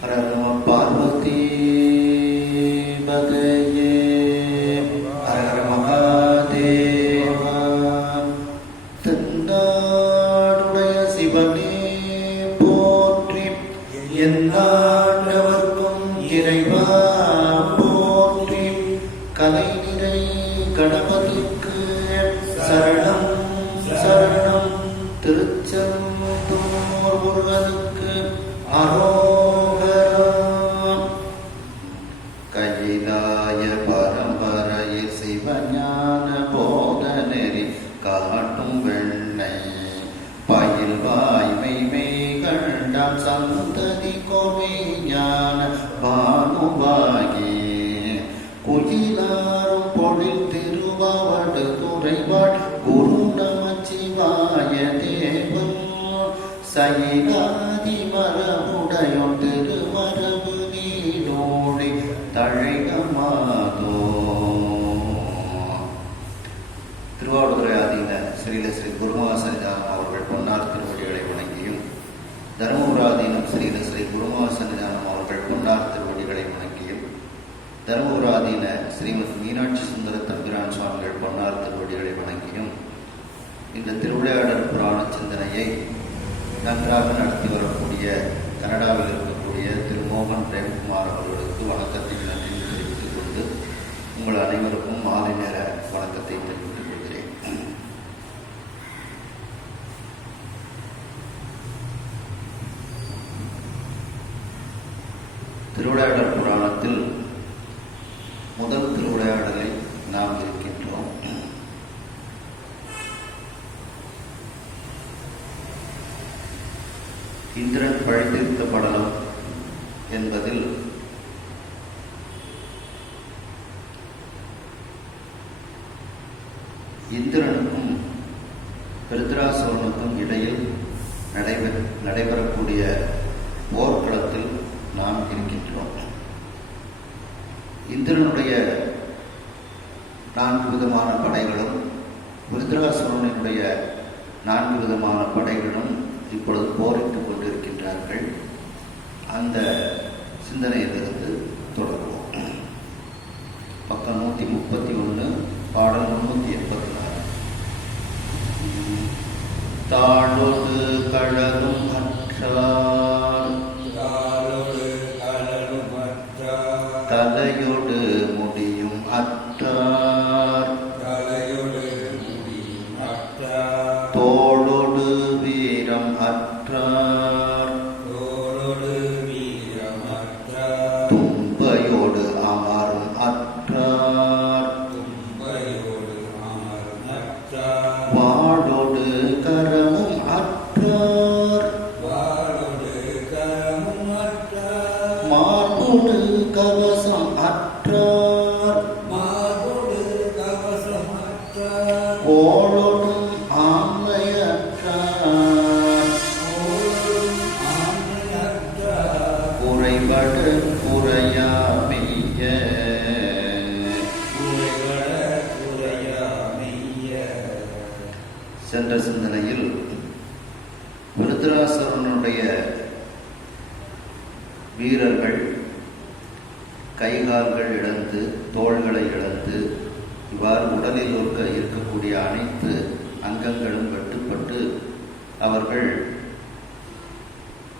हर नमः पार्वती पतये हर हर महादेव தன்னாடுடைய சிவனே போற்றி எந்நாட்டவர்க்கும் இறைவா போற்றி கலை நிறை கணபதிக்கு சரணம் சரணம் திருச்செந்தூர் முருகனுக்கு அரோகரம் கையிலாய பரம்பரையில் சிவஞான போத நெறி காட்டும் வெண்ணை பயில் வாய்மை கண்டாம் சந்ததி கோவை ஞான பானுவாகி குயிலாரும் பொழில் திருவாவடு துறைவாள் குரு நமச்சிவாய தேவன் சயிலாதி மரபுடையோன் திருமரபு நீடோழி தழைகமாதோ. திருவாவடுதுறை ஆதீன ஸ்ரீல ஸ்ரீ குருமகாசன்னிதானம் அவர்கள் பொன்னார் திருவடிகளை வணங்கியும், தருமபுராதீனம் ஸ்ரீல ஸ்ரீ குருமகாசன்னிதானம் அவர்கள் பொன்னார் திருவடிகளை வணங்கியும், தருமபுராதீன ஸ்ரீமதி மீனாட்சி சுந்தர தம்பிரான் சுவாமிகள் பொன்னார் திருவடிகளை வணங்கியும் இந்த திருவிளையாடல் புராண சிந்தனையை நன்றாக நடத்தி வரக்கூடிய கனடாவில் இருக்கக்கூடிய திரு மோகன் பிரேம்குமார் அவர்களுக்கு வணக்கத்தை நன்றி தெரிவித்துக் கொண்டு உங்கள் அனைவருக்கும் மாலை நேர வணக்கத்தை தெரிவித்துக் கொள்கிறேன். திருவிளையாடல் புராணத்தில் முதல் திருவிளையாடலை நாம் இருக்கின்றோம். இந்திரன் பழித்திருக்கப்படலாம் என்பதில் இந்திரனுக்கும் விருத்ராசுரனுக்கும் இடையில் நடைபெறக்கூடிய போர்க்களத்தில் நாம் இருக்கின்றோம். இந்திரனுடைய 4 விதமான படைகளும் விருத்ராசுரனுடைய 4 விதமான படைகளும் இப்பொழுது போரிட்டுக் கொண்டிருக்கின்றார்கள். அந்த சிந்தனையிலிருந்து தொடர்வோம். பக்கம் 131, பாடல் 384. தாளொடு கழலும் அற்றார் தலையொடு முடியும் அற்றார் தோளொடு வீரம் அற்றார் தும்பையோடு அமரும் அற்றார் வாளொடு கரமும் அற்றார் மார்பொடு கவசம் அற்றார் கோளொடும் ஆமையற்றார் குறைபடு குறையாமைய. சென்ற சிந்தனையில் விருத்ராசுரனுடைய வீரர்கள் கைகால்கள் இழந்து தோள்களை இழந்து இவ்வாறு உடலில் இருக்கக்கூடிய அனைத்து அங்கங்களும் வெட்டுப்பட்டு அவர்கள்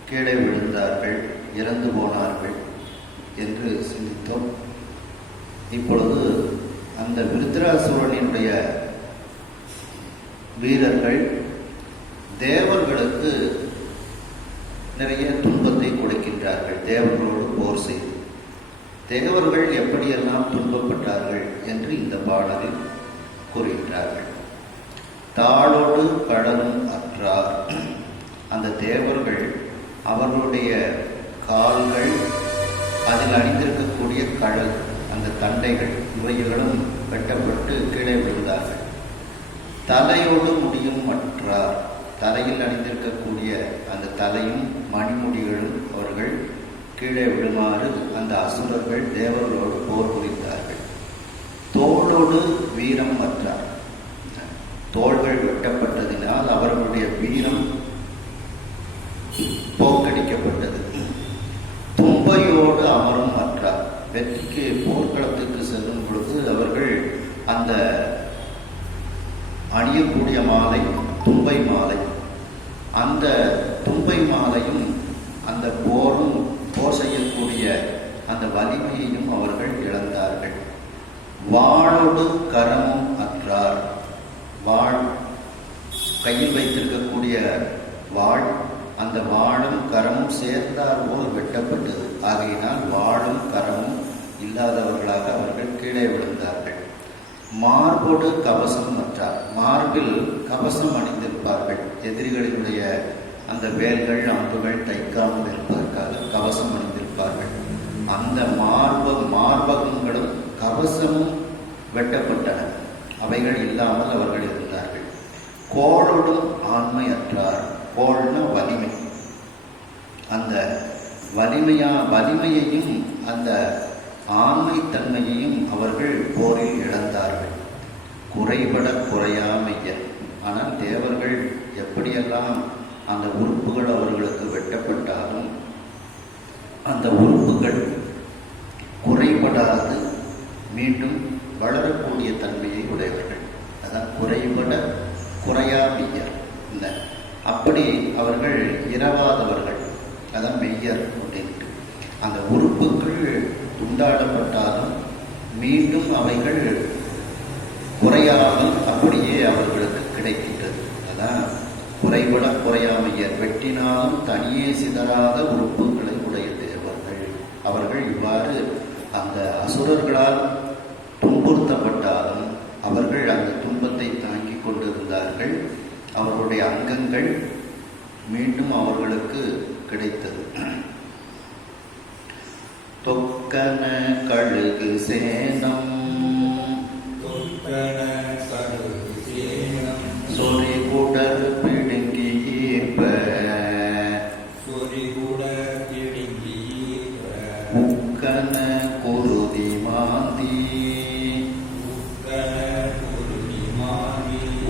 கீழே விழுந்தார்கள், இறந்து போனார்கள் என்று சிந்தித்தோம். இப்பொழுது அந்த விருத்ராசுரனுடைய வீரர்கள் தேவர்களுக்கு நிறைய துன்பத்தை கொடுக்கின்றார்கள். தேவர்களோடு போர் செய்து தேவர்கள் எப்படியெல்லாம் துன்பப்பட்டார்கள் என்று இந்த பாடலில் கூறுகின்றார்கள். தாளோடு கடலும் அற்றார். அந்த தேவர்கள் அவர்களுடைய கால்கள், அதில் அணிந்திருக்கக்கூடிய கழல், அந்த தண்டைகள் இவைகளும் வெட்டப்பட்டு கீழே விழுந்தார்கள். தலையோடு முடியும் அற்றார். தலையில் அணிந்திருக்கக்கூடிய அந்த தலையும் மணிமுடிகளும் அவர்கள் கீழே விழுமாறு அந்த அசுரர்கள் தேவர்களோடு போர் புரிந்தார்கள். தோளோடு வீரம் அற்றார். தோள்கள் வெட்டப்பட்டதினால் அவர்களுடைய வீரம் போக்கடிக்கப்பட்டது. வெற்றிக்கு போர்க்களத்துக்கு செல்லும் பொழுது அவர்கள் அந்த அணியக்கூடிய மாலை தும்பை மாலை, அந்த தும்பை மாலையும் அந்த போர் செய்யக்கூடிய அந்த வலிமையையும் அவர்கள் இழந்தார்கள். வாளோடு கரமும் அற்றார். வாள், கையில் வைத்திருக்கக்கூடிய வாள், அந்த வாளும் கரமும் சேர்ந்தார் போல் வெட்டப்பட்டது. ஆகையினால் வாளும் கரமும் இல்லாதவர்களாக அவர்கள் கீழே விழுந்தார்கள். மார்போடு கவசம் அற்றார். மார்பில் கவசம் அணிந்திருப்பார்கள். எதிரிகளினுடைய அந்த வேல்கள் அம்புகள் தைக்காமல் இருப்பதற்காக கவசம் அணிந்திருப்பார்கள். அந்த மார்பகங்களும் கவசமும் வெட்டப்பட்டன. அவைகள் இல்லாமல் அவர்கள் இருந்தார்கள். கோளோடும் ஆண்மை அற்றார். கோள்னா வலிமை. அந்த வலிமையையும் அந்த ஆண்மை தன்மையையும் அவர்கள் போரில் இழந்தார்கள். குறைபட குறையாமையர். ஆனால் தேவர்கள் எப்படியெல்லாம் அந்த உறுப்புகள் அவர்களுக்கு வெட்டப்பட்டாலும் அந்த உறுப்புகள் குறைபடாது மீண்டும் வளரக்கூடிய தன்மையை உடையவர்கள். அதான் குறைபட குறையாமையர். அப்படி அவர்கள் இரவாதவர்கள். அதான் மெய்யர் அப்படின்ட்டு. அந்த உறுப்புகள் துண்டாடப்பட்டாலும் மீண்டும் அவைகள் குறையாமல் அப்படியே அவர்களுக்கு கிடைக்கின்றது. அதான் குறைபட குறையாமையர். வெட்டினாலும் தனியே சிதறாத உறுப்புகளை உடைய தேவர்கள். அவர்கள் இவ்வாறு அந்த அசுரர்களால் துன்புறுத்தப்பட்டாலும் அவர்கள் அந்த துன்பத்தை தாங்கிக் கொண்டிருந்தார்கள். அவர்களுடைய அங்கங்கள் மீண்டும் அவர்களுக்கு கிடைத்தது. தொக்கன கழுகு சேனம் சொறி குடர் பிடுங்கி ஈர்ப்ப உக்கன குருதி மாந்தி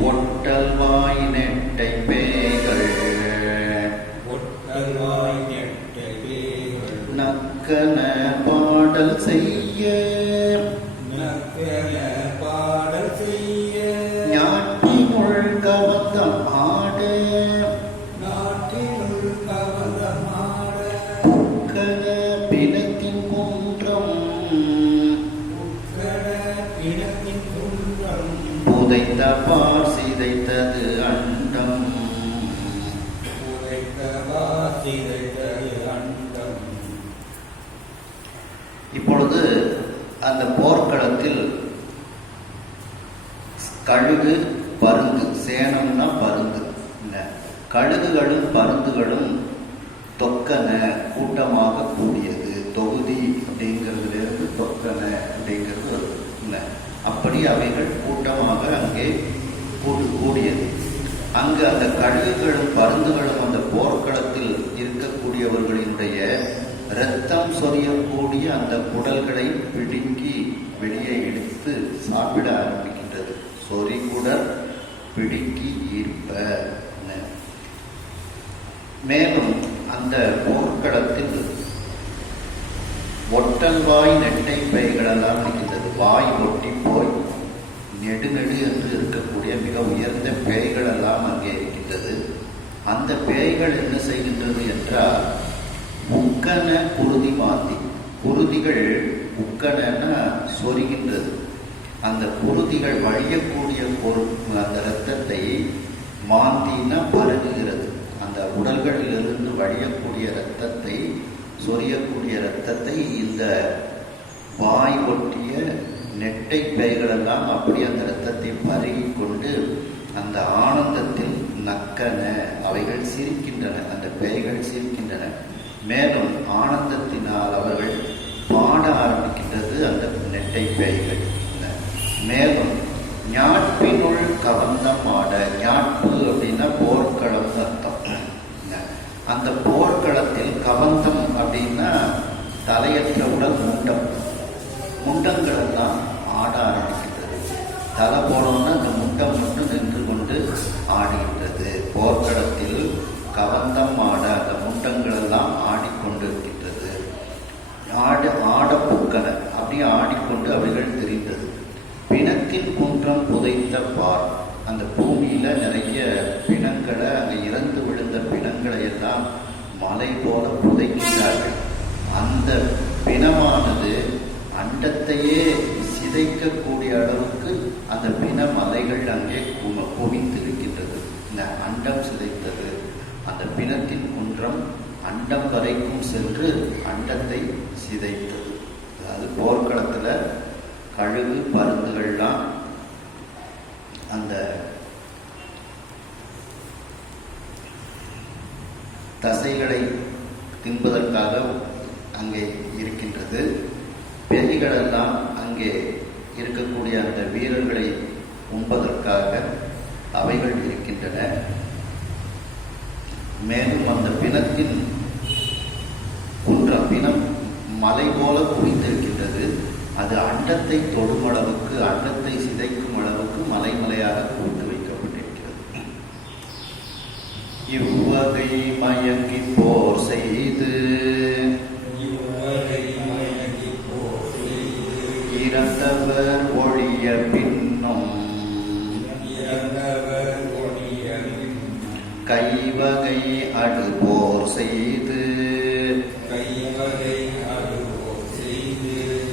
ஒட்டல் வாய் நெட்டை பேய்கள் நக்கன பாடல் செய்ய ஞாட்டினுள் கவந்தம் ஆட புக்கன பிணத்தின் குன்றம் புதைத்த பார் சிதைத்தது அண்டம். இப்பொழுது அந்த போர்க்களத்தில் கழுகு பருந்து, சேனம்னா பருந்து, கழுகுகளும் பருந்துகளும் தொக்கன கூட்டமாக கூடியது. தொகுதி அப்படிங்கிறதுலேருந்து தொக்கன அப்படிங்கிறது இல்லை. அப்படி அவைகள் கூட்டமாக அங்கே கூடியது. அங்கு அந்த கழுகுகளும் பருந்துகளும் அந்த போர்க்களத்தில் இருக்கக்கூடியவர்களினுடைய இரத்தம் சொரியக்கூடிய அந்த குடல்களை பிடுங்கி வெளியே எடுத்து சாப்பிட ஆரம்பிக்கின்றது. சொறிகுடர் பிடுங்கி ஈர்ப்ப. மேலும் அந்த போர்க்களத்தில் ஒட்டல் வாய் நெட்டை பைகளெல்லாம் இருக்கின்றது. வாய் ஒட்டி போய் நெடு என்று இருக்கக்கூடிய மிக உயர்ந்த பேய்கள் எல்லாம் அங்கே இருக்கின்றது. அந்த பேய்கள் என்ன செய்கின்றது என்றால் உக்கன குருதி மாந்தி. குருதிகள் உக்கன சொரிகின்றது. அந்த குருதிகள் வழியக்கூடிய அந்த இரத்தத்தை மாந்தினா பருகுகிறது. அந்த உடல்களிலிருந்து வழியக்கூடிய இரத்தத்தை, சொரியக்கூடிய இரத்தத்தை இந்த வாய் ஒட்டிய நெட்டை பேய்களெல்லாம் அப்படி அந்த இரத்தத்தை பருகி கொண்டு அந்த ஆனந்தத்தில் நக்கன அவைகள் சிரிக்கின்றன. அந்த பேய்கள் சிரிக்கின்றன. மேலும் ஆனந்தத்தினால் அவர்கள் பாட ஆரம்பிக்கின்றது அந்த நெட்டை பேய்கள். மேலும் ஞாட்பினுள் கவந்தம் ஆட. ஞாட்பு அப்படின்னா போர்க்களம் அர்த்தம். அந்த போர்க்களத்தில் கவந்தம் அப்படின்னா தலையற்ற உடல் முண்டம். முண்டங்கள் எல்லாம் ஆட ஆரம்பிக்கின்றது. தலை போனோம்னா அந்த முண்டம் மட்டும் நின்று கொண்டு ஆடுகின்றது. போர்க்களத்தில் கவந்தம் ஆட அந்த முண்டங்கள் எல்லாம் ஆடிக்கொண்டு இருக்கின்றது. ஆட புக்கன புதைத்த பார். அந்த பூமியில நிறைய பிணங்களை, அங்கே இறந்து விழுந்த பிணங்களை எல்லாம் மலை போல புதைக்கிறார்கள். அந்த பிணமானது அண்டத்தையே சிதைக்கக்கூடிய அளவுக்கு அந்த பிண மலைகள் அங்கே குவிந்திருக்கின்றது. இந்த அண்டம் சிதைத்தது, அந்த பிணத்தின் குன்றம் அண்டம் வரைக்கும் சென்று அண்டத்தை சிதைத்தது. அதாவது போர்க்களத்துல கழுகு பருந்துகள்லாம் அந்த தசைகளை தின்பதற்காக அங்கே இருக்கின்றது. பெரிகளெல்லாம் அங்கே இருக்கக்கூடிய அந்த வீரர்களை உண்பதற்காக அவைகள் இருக்கின்றன. மேலும் அந்த பிணத்தின் பிணம் மலை போல குவிந்திருக்கின்றது. அது அண்டத்தை தொடும் அளவுக்கு, அண்டத்தை சிதைக்கும் அளவுக்கு மலை மலையாக குவித்து வைக்கப்பட்டிருக்கிறது. இவ்வகை மயங்கி போர் செய்து இறந்தவர் ஒழிய பின்னும் கைவகை அடுபோர் செய்து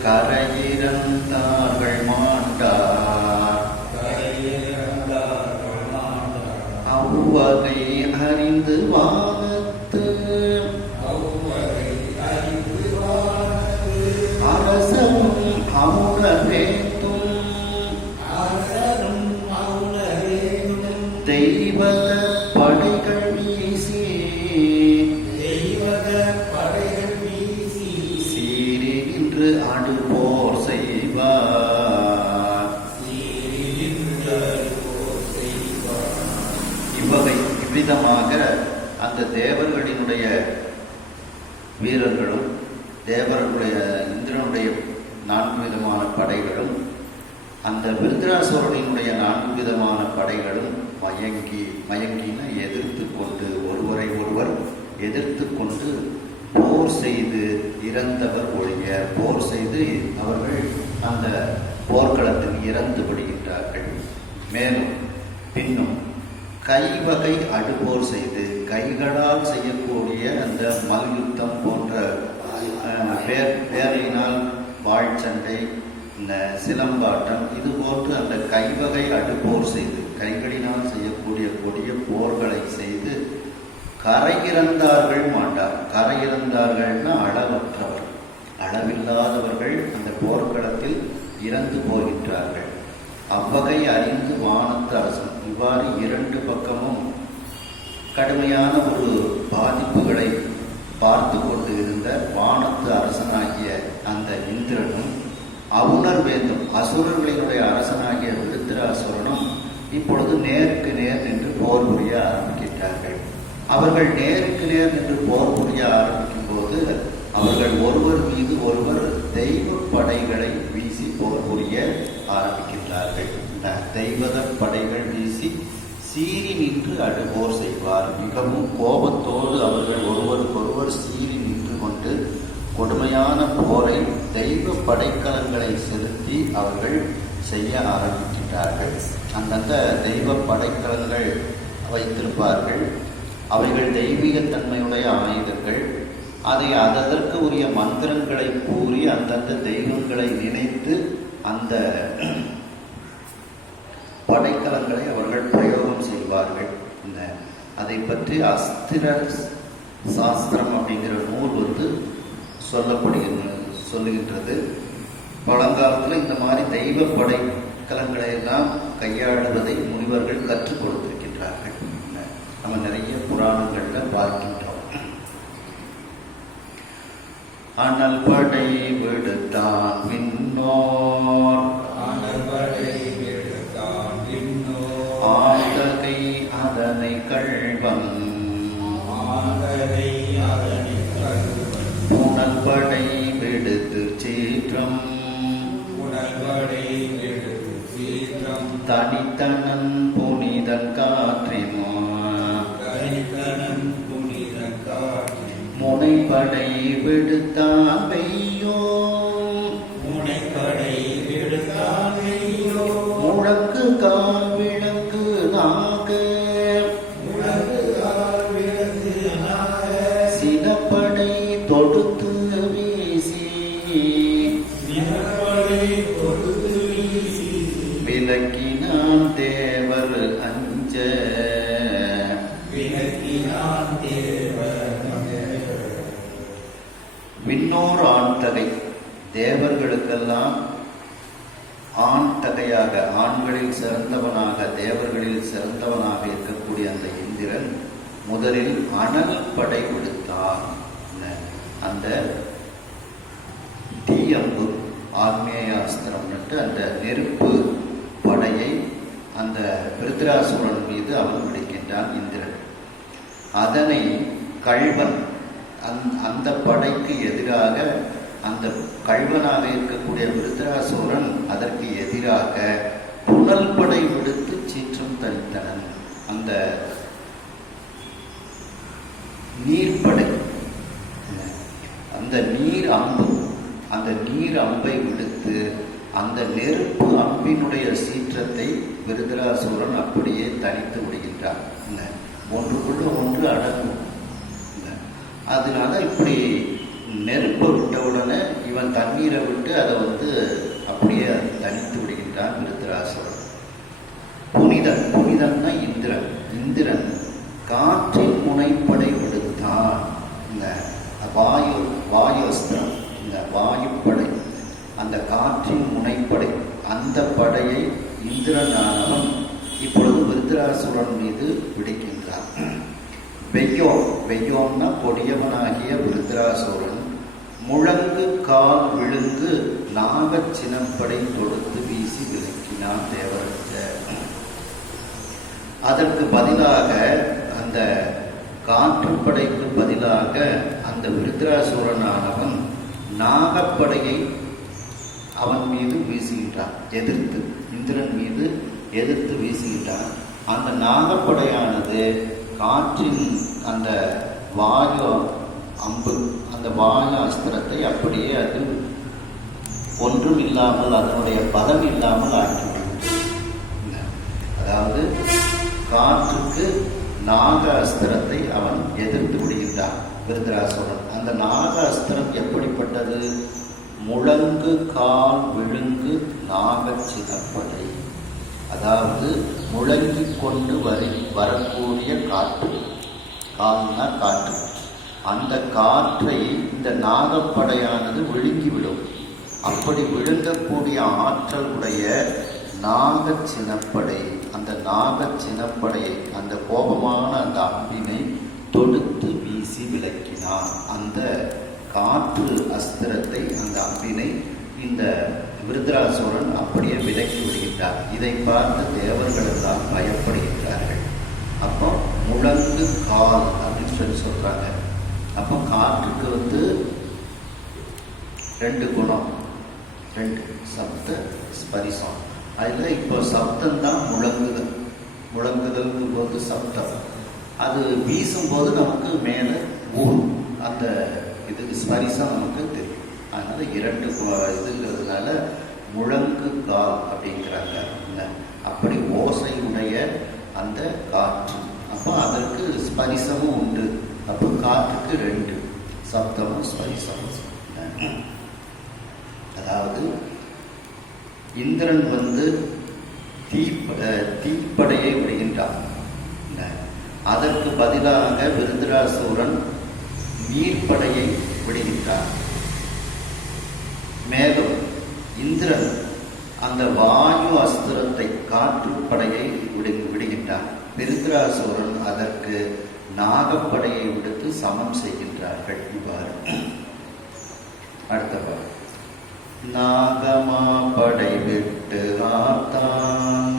கரையிறந்தார்கள் மாண்டார். அவ்வகை அறிந்து வானத்து அரசரும் அமுணவேத்தும் தெய்வத படைகள் வீசி சீறி நின்று அடுபோர் செய்வார். இவ்விதமாக அந்த தேவர்களினுடைய வீரர்களும் தேவர்களுடைய இந்திரனுடைய 4 விதமான படைகளும் அந்த விருத்ராசுரனினுடைய 4 விதமான படைகளும் மயங்கின எதிர்த்து கொண்டு ஒருவரை ஒருவர் எதிர்த்து கொண்டு போர் செய்து இறந்தவர் ஒழிய, போர் செய்து அவர்கள் அந்த போர்க்களத்தில் இறந்து விடுகின்றார்கள். மேலும் பின்னும் கைவகை அடுபோர் செய்து, கைகளால் செய்யக்கூடிய அந்த மல்யுத்தம் போன்ற பேரையினால் வாழ்ச்சண்டை, இந்த சிலம்பாட்டம், இது போன்று அந்த கைவகை அடுபோர் செய்து கைகளினால் செய்யக்கூடிய கொடிய போர்களை செய்து கரையிறந்தார்கள் மாண்டார். கரையிறந்தார்கள்னா அளவற்றவர், அளவில்லாதவர்கள் அந்த போர்க்களத்தில் இறந்து போகின்றார்கள். அவ்வகை அறிந்து வானத்து அரசன். இவ்வாறு 2 பக்கமும் கடுமையான ஒரு பாதிப்புகளை பார்த்து கொண்டு இருந்த வானத்து அரசனாகிய அந்த இந்திரனும் அவுணர் வேந்தும் அசுரர்களினுடைய அரசனாகிய விருத்திராசுரனும் இப்பொழுது நேருக்கு நேர் நின்று போர் புரிய ஆரம்பிக்கின்றார்கள். அவர்கள் நேருக்கு நேர் நின்று போர் புரிய ஆரம்பிக்கும் போது அவர்கள் ஒருவர் மீது ஒருவர் தெய்வ படைகளை வீசி போர் புரிய ஆரம்பிக்கின்றார்கள். தெய்வத படைகள் வீசி சீறி நின்று அடுபோர் செய்வார். மிகவும் கோபத்தோடு அவர்கள் ஒருவருக்கொருவர் சீறி நின்று கொண்டு கொடுமையான போரை தெய்வ படைக்கலங்களை செலுத்தி அவர்கள் செய்ய ஆரம்பிக்கின்றார்கள். அந்தந்த தெய்வ படைக்கலங்கள் வைத்திருப்பார்கள். அவைகள் தெய்வீகத்தன்மையுடைய ஆயுதங்கள். அதை அதற்கு உரிய மந்திரங்களை கூறி அந்தந்த தெய்வங்களை நினைத்து அந்த படைக்கலங்களை அவர்கள் பிரயோகம் செய்வார்கள். அதை பற்றி அஸ்திர சாஸ்திரம் அப்படிங்கிற நூல் சொல்லுகின்றது. பழங்காலத்தில் இந்த மாதிரி தெய்வ படைக்கலங்களை எல்லாம் கையாளுவதை முனிவர்கள் கற்றுக் கொடுத்திருக்கின்றார்கள். நம்ம நிறைய புராணங்கள்ல பார்க்கின்றோம். அனல் படை விடுத்தான் விண்ணோர், ஆகை அதனை கள்வன், புனல் படை விடுத்து சீற்றம், தனித்தனன் புனிதன் காற்றினோ, முனைப்படை விடுத்தான் பெய்யோ, முழக்கு கா தொடுத்து வீசி விலக்கினான் தேவர் அஞ்ச விண்ணோர் ஆண் தகை. தேவர்களுக்கெல்லாம் ஆண் தகையாக, ஆண்களில் சிறந்தவனாக, தேவர்களில் சிறந்தவனாக இருக்கக்கூடிய அந்த இந்திரன் முதலில் அனல் படை விடுத்தான். அந்த தீயம்பு ஆக்னேயாஸ்திரம்னுட்டு அந்த நெருப்பு படையை அந்த விருத்ராசுரன் மீது அவன் விடுக்கின்றான் இந்திரன். அதனை கள்வன் அந்த படைக்கு எதிராக, அந்த கள்வனாக இருக்கக்கூடிய விருத்ராசுரன் அதற்கு எதிராக புனல் படை விடுத்து சீற்றம் தளித்தனன். அந்த நீர்ப்படை, அந்த நீர் அம்பு, அந்த நீர் அம்பை விடுத்து அந்த நெருப்பு அம்பினுடைய சீற்றத்தை விருத்ராசுரன் அப்படியே தனித்து விடுகின்றான். ஒன்றுக்குள்ள ஒன்று அடங்கும். அதனால இப்படி நெருப்பை விட்ட உடனே இவன் தண்ணீரை விட்டு அதை அப்படியே தனித்து விடுகின்றான் விருத்ராசுரன். புனிதன்னா இந்திரன். இந்திரன் காற்றின் முனைப்படை விடுத்தான். இந்த வாயுஸ்திரம், இந்த வாயுப்படை, அந்த காற்றின் முனைப்படை, அந்த படையை இந்திரனானவன் இப்பொழுது விருத்ராசுரன் மீது விடுக்கின்றான். வெய்யோன்னா கொடியவனாகிய விருத்ராசுரன் முழங்கு கால் விழுங்கு நாகச் சினப்படை தொடுத்து வீசி விலக்கினான் தேவரஞ்ச. அதற்கு பதிலாக, அந்த காற்றுப்படைக்கு பதிலாக அந்த விருத்ராசுரனானவன் நாகப்படையை அவன் மீது வீசுகின்றான். எதிர்த்து, இந்திரன் மீது எதிர்த்து வீசுகின்றான். அந்த நாகப்படையானது காற்றின் அந்த வாயு அம்பு, அந்த வாயு அஸ்திரத்தை அப்படியே அது ஒன்றும் இல்லாமல், அதனுடைய பலம் இல்லாமல் ஆக்கிவிடும். அதாவது காற்றுக்கு நாக அஸ்திரத்தை அவன் எதிர்த்து விடுகின்றான் விருத்ராசுரன். அந்த நாக அஸ்திரம் எப்படிப்பட்டது? முழங்கு கால் விழுங்கு நாகச் சினப்படை. அதாவது முழங்கிக் கொண்டு வரக்கூடிய காற்று, கால்னா காற்று, அந்த காற்றை இந்த நாகப்படையானது விழுங்கிவிடும். அப்படி விழுங்கக்கூடிய ஆற்றல் உடைய நாகச் சினப்படை, அந்த நாகச் சினப்படையை, அந்த கோபமான அந்த அம்பினை தொடுத்து வீசி விலக்கினான். அந்த காற்று அஸ்திரத்தை, அந்த அம்பினை இந்த விருத்ராசுரன் அப்படியே விலக்கி விடுகின்றார். இதை பார்த்து தேவர்கள் எல்லாம் பயப்படுகின்றார்கள். அப்போ முழங்கு கால் அப்படின்னு சொல்றாங்க. அப்போ காற்றுக்கு ரெண்டு குணம், ரெண்டு சப்த ஸ்பரிசம். அதில் இப்போ சப்தம் தான் முழங்குதல். முழங்குதல்ங்கும் போது சப்தம், அது வீசும்போது நமக்கு மேலே ஊரும், அந்த இதுக்கு ஸ்பரிசம் நமக்கு தெரியும். அதனால இரண்டு இதுங்கிறதுனால முழங்கு கால் அப்படிங்கிறாங்க. அப்படி ஓசையுடைய அந்த காற்று. அப்போ அதற்கு ஸ்பரிசமும் உண்டு. அப்போ காற்றுக்கு ரெண்டு, சப்தமும் ஸ்பரிசமும். அதாவது இந்திரன் தீப்படையை விடுகின்றான். அதற்கு பதிலாக விருத்ராசுரன் நீர்ப்படையை விடுகின்றான். மேலும் இந்திரன் அந்த வாயு அஸ்திரத்தை, காற்றுப்படையை விடுகின்றான். விருத்ராசுரன் அதற்கு நாகப்படையை விடுத்து சமம் செய்கின்றார்கள். இவ்வாறு அடுத்த நாகமா படை விட்டு ஆத்தான்,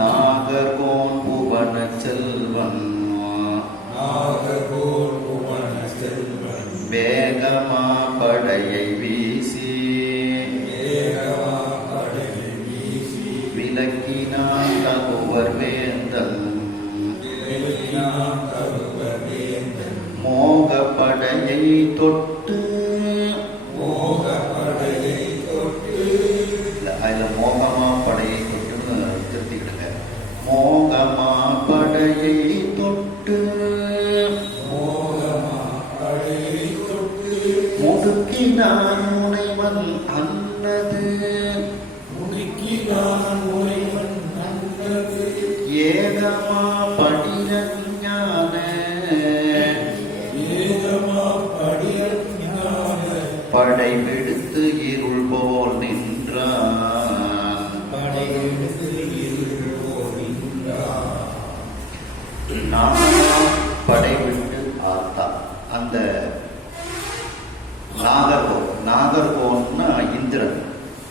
நாகர்கோன் புவன செல்வன், வேகமா படையை வீசி விலக்கினான் தகுவர் வேந்தன், மோகப்படையை தொட்டு, அதில் மோகமா படையை தொட்டுன்னு திருத்திக்கிடுங்க. மோகமா படையை தொட்டு முடுக்கினான் முனைவன் அன்னது ஏகமா படிரஞான படை விடுத்து இருள் போல் நின்றான். படை விட்டு ஆத்தா அந்த நாகர்கோன்னா இந்திரன்.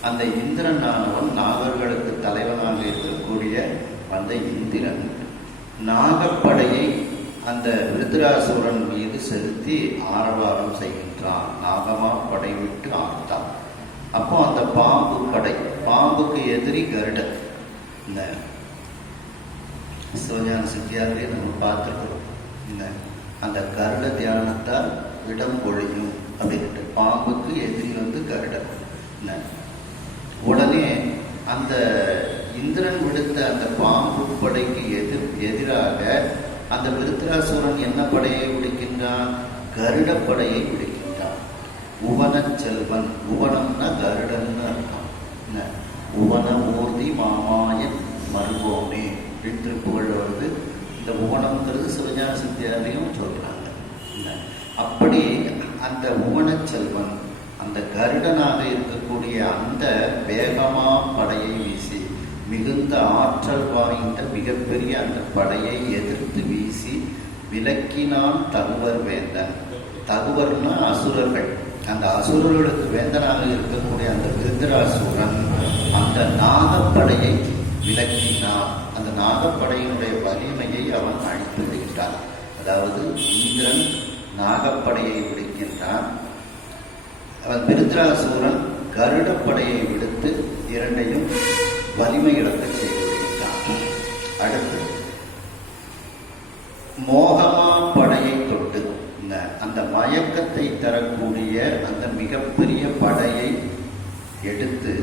அந்த இந்திரன் ஆனவன் நாகர்களுக்கு தலைவனாக இருக்கக்கூடிய அந்த இந்திரன் நாகப்படையை அந்த விருத்ராசுரன் மீது செலுத்தி ஆரவாரம் செய்கின்றான். நாகமா படை விட்டு ஆர்த்தான். அப்போ அந்த பாம்புக்கு எதிரி கருடன். இந்த சிவஞான சித்தியாரிலே நம்ம பார்த்துருக்கிறோம். அந்த கருட தியானத்தால் இடம் பொழியும் அப்படின்ட்டு பாம்புக்கு எதிரி கருடன். உடனே அந்த இந்திரன் விடுத்த அந்த பாம்பு படைக்கு எதிராக அந்த விருத்ராசுரன் என்ன படையை விடுக்கின்றான்? கருட படையை விடுக்கின்றான். உவன செல்வன், உவனம்னா கருடன் அர்த்தம். உவன மூர்த்தி மாமாயன் மருகோமே அப்படின்னு திருப்புகழ் வருது. இந்த உவனம்ங்கிறது சிவஞான சித்தியாரையும் சொல்றாங்க. அப்படி அந்த உவன செல்வன் அந்த கருடனாக இருக்கக்கூடிய அந்த வேகமா படையை வீசி மிகுந்த ஆற்றல் வாய்ந்த மிகப்பெரிய அந்த படையை எதிர்த்து வீசி விலக்கினான் தகுவர் வேந்தன். தகுவர்னா அசுரர்கள். அந்த அசுரர்களுக்கு வேந்தனாக இருக்கக்கூடிய அந்த விருத்ராசுரன் அந்த நாகப்படையை விலக்கினான். அந்த நாகப்படையினுடைய வலிமையை அவன் அழித்து விடுகின்றான். அதாவது இந்திரன் நாகப்படையை விடுக்கின்றான். அவன் விருத்ராசுரன் கருடப்படையை விடுத்து இரண்டையும் வலிமை இழக்க செய்து விடுகின்றான். அடுத்து மோகமா படையை தொட்டு அந்த மயக்கத்தை தரக்கூடிய அந்த மிகப்பெரிய படையை எடுத்து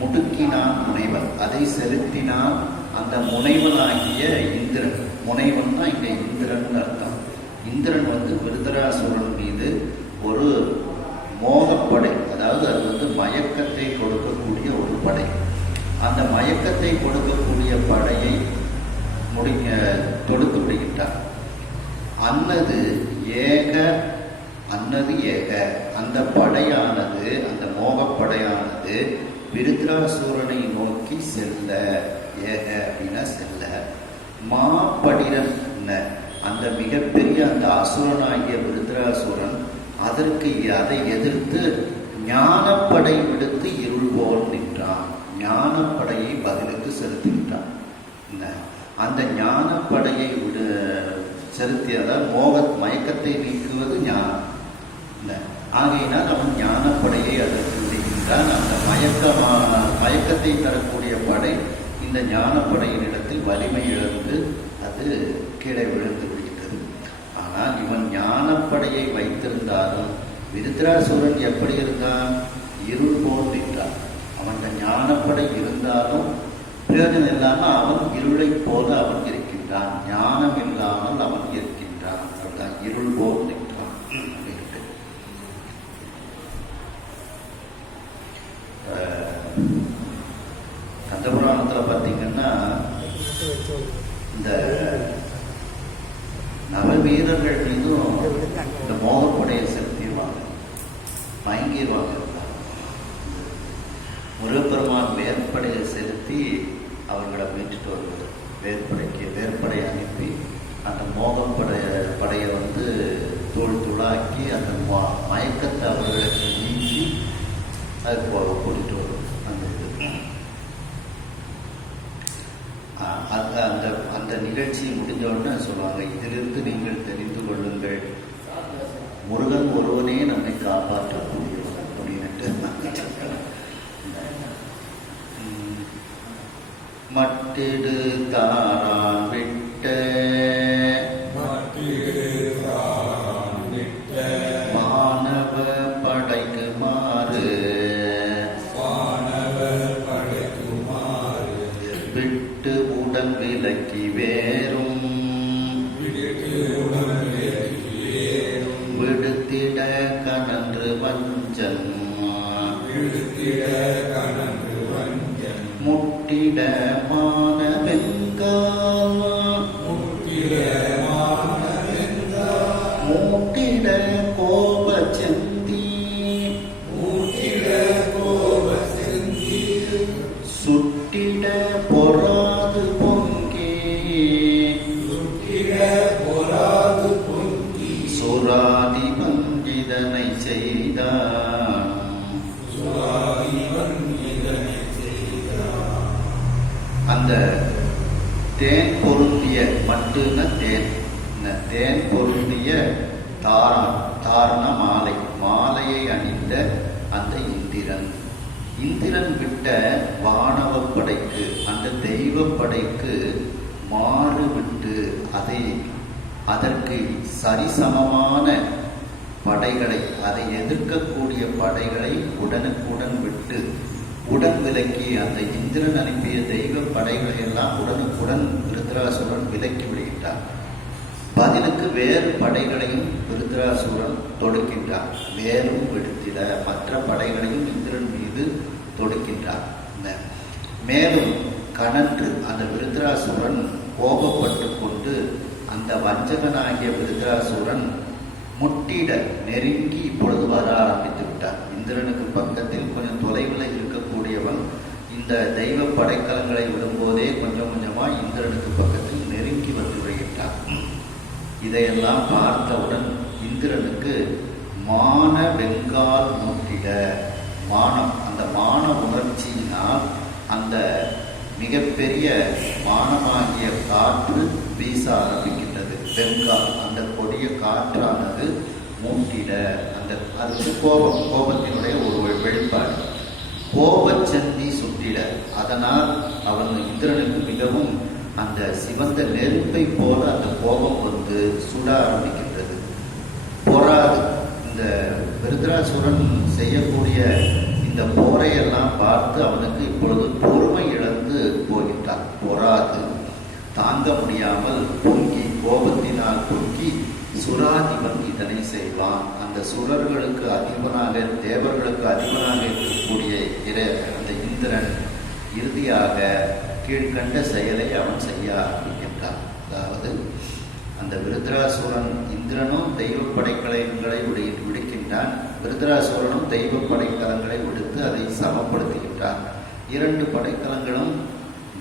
முடுக்கினான் முனைவன். அதை செலுத்தினான் அந்த முனைவனாகிய இந்திரன். முனைவன் தான் இங்க இந்திரன் அர்த்தம். இந்திரன் விருத்ராசுரன் மீது ஒரு மோகப்படை, அதாவது அது மயக்கத்தை கொடுக்கக்கூடிய ஒரு படை. அந்த மயக்கத்தை கொடுக்கக்கூடிய படையை தொடுத்து விடுகின்றார். அன்னது ஏக அந்த படையானது, அந்த மோகப்படையானது விருத்ராசுரனை நோக்கி செல்ல, ஏக அப்படின்னா செல்ல. மாப்படிரன் அந்த மிகப்பெரிய அந்த அசுரனாகிய விருத்ராசுரன் அதை எதிர்த்து ஞானப்படை விடுத்து இருள் போல் நின்றான். ஞானப்படையை பதிலுக்கு செலுத்திவிட்டான். அந்த ஞானப்படையை செலுத்தியதால் மயக்கத்தை நீக்குவது ஞானம். ஆகையினால் அவன் ஞானப்படையை அதற்கு விடுகின்றான். அந்த மயக்கத்தை தரக்கூடிய படை இந்த ஞானப்படையினிடத்தில் வலிமை இழந்து அது கீழே விழுந்து விடுகிறது. ஆனால் இவன் ஞானப்படையை வைத்திருந்தாலும் விருத்ராசுரன் எப்படி இருந்தான்? இருள் போல் நின்றான். அவன் ஞானப்படை இருந்தாலும் பிரயோஜனம் இல்லாமல் அவன் இருளை போல அவன் இருக்கின்றான். ஞானம் இல்லாமல் அவன் இருக்கின்றான். அதுதான் இருள் போல் நின்றான் அப்படின்ட்டு. கந்தபுராணத்துல பார்த்தீங்கன்னா இந்த நவ வீரர்கள் மீதும் இந்த மோகப்படையை செலுத்திடுவாங்க, மயங்கிடுவாங்க. முருகப்பெருமான் வேற்படையை செலுத்தி அவர்களை மீட்டுட்டு வருவது. வேற்படை அனுப்பி அந்த படையை தூள் தூளாக்கி அந்த மயக்கத்தை அவர்களுக்கு நீக்கி அது கூட்டிட்டு வரும். அந்த நிகழ்ச்சி முடிஞ்ச உடனே சொல்லுவாங்க, இதிலிருந்து நீங்கள் தெரிந்து கொள்ளுங்கள், முருகன் ஒருவனே நம்மை காப்பாற்றக்கூடியவன் அப்படின்ட்டு. மட்டிடு தாரான் விட்ட மாணவ படைக்கு மாறு விட்டு உடன் விலக்கி வேறும் விடுத்திட கனன்று வஞ்சன் சுராதிபன் இதனை செய்தான். அந்த தேன் பொருந்திய மட்டுன தேன் பொருந்திய தாரண மாலையை அணிந்த அந்த இந்திரன் விட்ட வானவ படைக்கு, அந்த தெய்வ படைக்கு மாறுவிட்டு அதற்கு சரிசமமான படைகளை, அதை எதிர்க்கக்கூடிய படைகளை உடனுக்குடன் விட்டு உடன் விலக்கி, அந்த இந்திரன் அனுப்பிய தெய்வ படைகளை எல்லாம் உடனுக்குடன் விருத்ராசுரன் விலக்கி விடுகின்றார். பதிலுக்கு வேறு படைகளையும் விருத்ராசுரன் தொடுக்கின்றார். வேறும் விடுத்திட மற்ற படைகளையும் இந்திரன் மீது தொடுக்கின்றார். மேலும் கனன்று அந்த விருத்ராசுரன் கோபப்பட்டு கொண்டு அந்த வஞ்சகனாகிய விருத்ராசுரன் முட்டிட நெருங்கி இப்பொழுது வர ஆரம்பித்து விட்டார். இந்திரனுக்கு பக்கத்தில் கொஞ்சம் தொலைவில் இருக்கக்கூடியவன் இந்த தெய்வ படைக்கலங்களை விடும்போதே கொஞ்சம் கொஞ்சமா இந்திரனுக்கு பக்கத்தில் நெருங்கி வந்து விடுகின்றார். இதையெல்லாம் பார்த்தவுடன் இந்திரனுக்கு மான வெங்கால் முட்டிட, மானம், அந்த மான உணர்ச்சியினால் அந்த மிகப்பெரிய மானமாகிய காற்று வீச ஆரம்பிக்கின்றது. வெங்கால், அந்த கொடிய காற்றானது மூட்டிட, அதுக்கு கோபத்தினுடைய ஒரு வெளிப்பாடு. கோபச்சந்தி சுட்டிட, அதனால் அவன் இந்திரனுக்கு மிகவும் அந்த சிவந்த நெருப்பை போல அந்த கோபம் வந்து சுட ஆரம்பிக்கின்றது. பொறாது, இந்த விருத்ராசுரன் செய்யக்கூடிய இந்த போரையெல்லாம் பார்த்து அவனுக்கு இப்பொழுது பொறுமை இழந்து போகின்றான். பொறாது, தாங்க முடியாமல் பொங்கி, கோபத்தினால் பொங்கி சுராதிபன் இதனை செய்வான். அந்த சுரர்களுக்கு அதிபனாக, தேவர்களுக்கு அதிபனாக இருக்கக்கூடிய அந்த இந்திரன் இறுதியாக கீழ்கண்ட செயலை அவன் செய்ய ஆரம்பிக்கின்றான். அதாவது அந்த விருத்ராசுரன், இந்திரனும் தெய்வ படைக்கலங்களை விடுக்கின்றான், விருத்ராசுரனும் தெய்வ படைக்கலங்களை விடுத்து அதை சமப்படுத்துகின்றான். இரண்டு படைக்கலங்களும்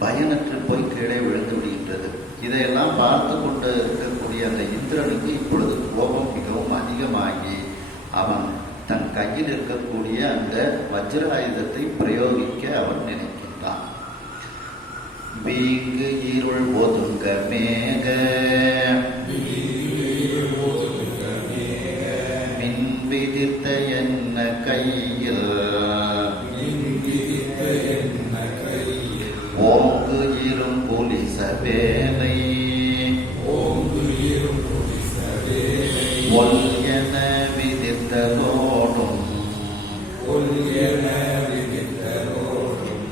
பயனற்று போய் கீழே விழுந்து விடுகின்றது. இதையெல்லாம் பார்த்து கொண்டு இருக்கக்கூடிய அந்த இந்திரனுக்கு இப்பொழுது கோபம் மிகவும் அதிகமாகி அவன் தன் கையில் இருக்கக்கூடிய அந்த வஜ்ராயுதத்தை பிரயோகிக்க அவன் நினைக்கின்றான். வீங்கு இருள் ஒதுங்க மேக மின் விதித்த என்ன கையில் ஓங்கு இரும் புலிச வேலை ஒல் என விதித்தலோடும்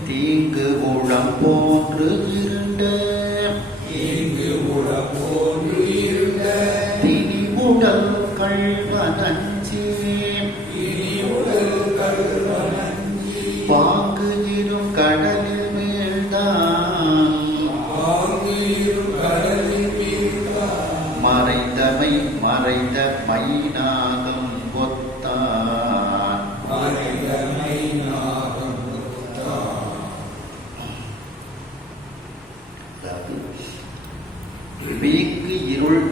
தீங்கு உளம் போன்று இருண்ட திணி உடல் கள்வனஞ்சி பாங்கு இரும் கடலில் மேல்தான் மறைந்த மைனாகம் கொத்தான். வீங்கு இருள்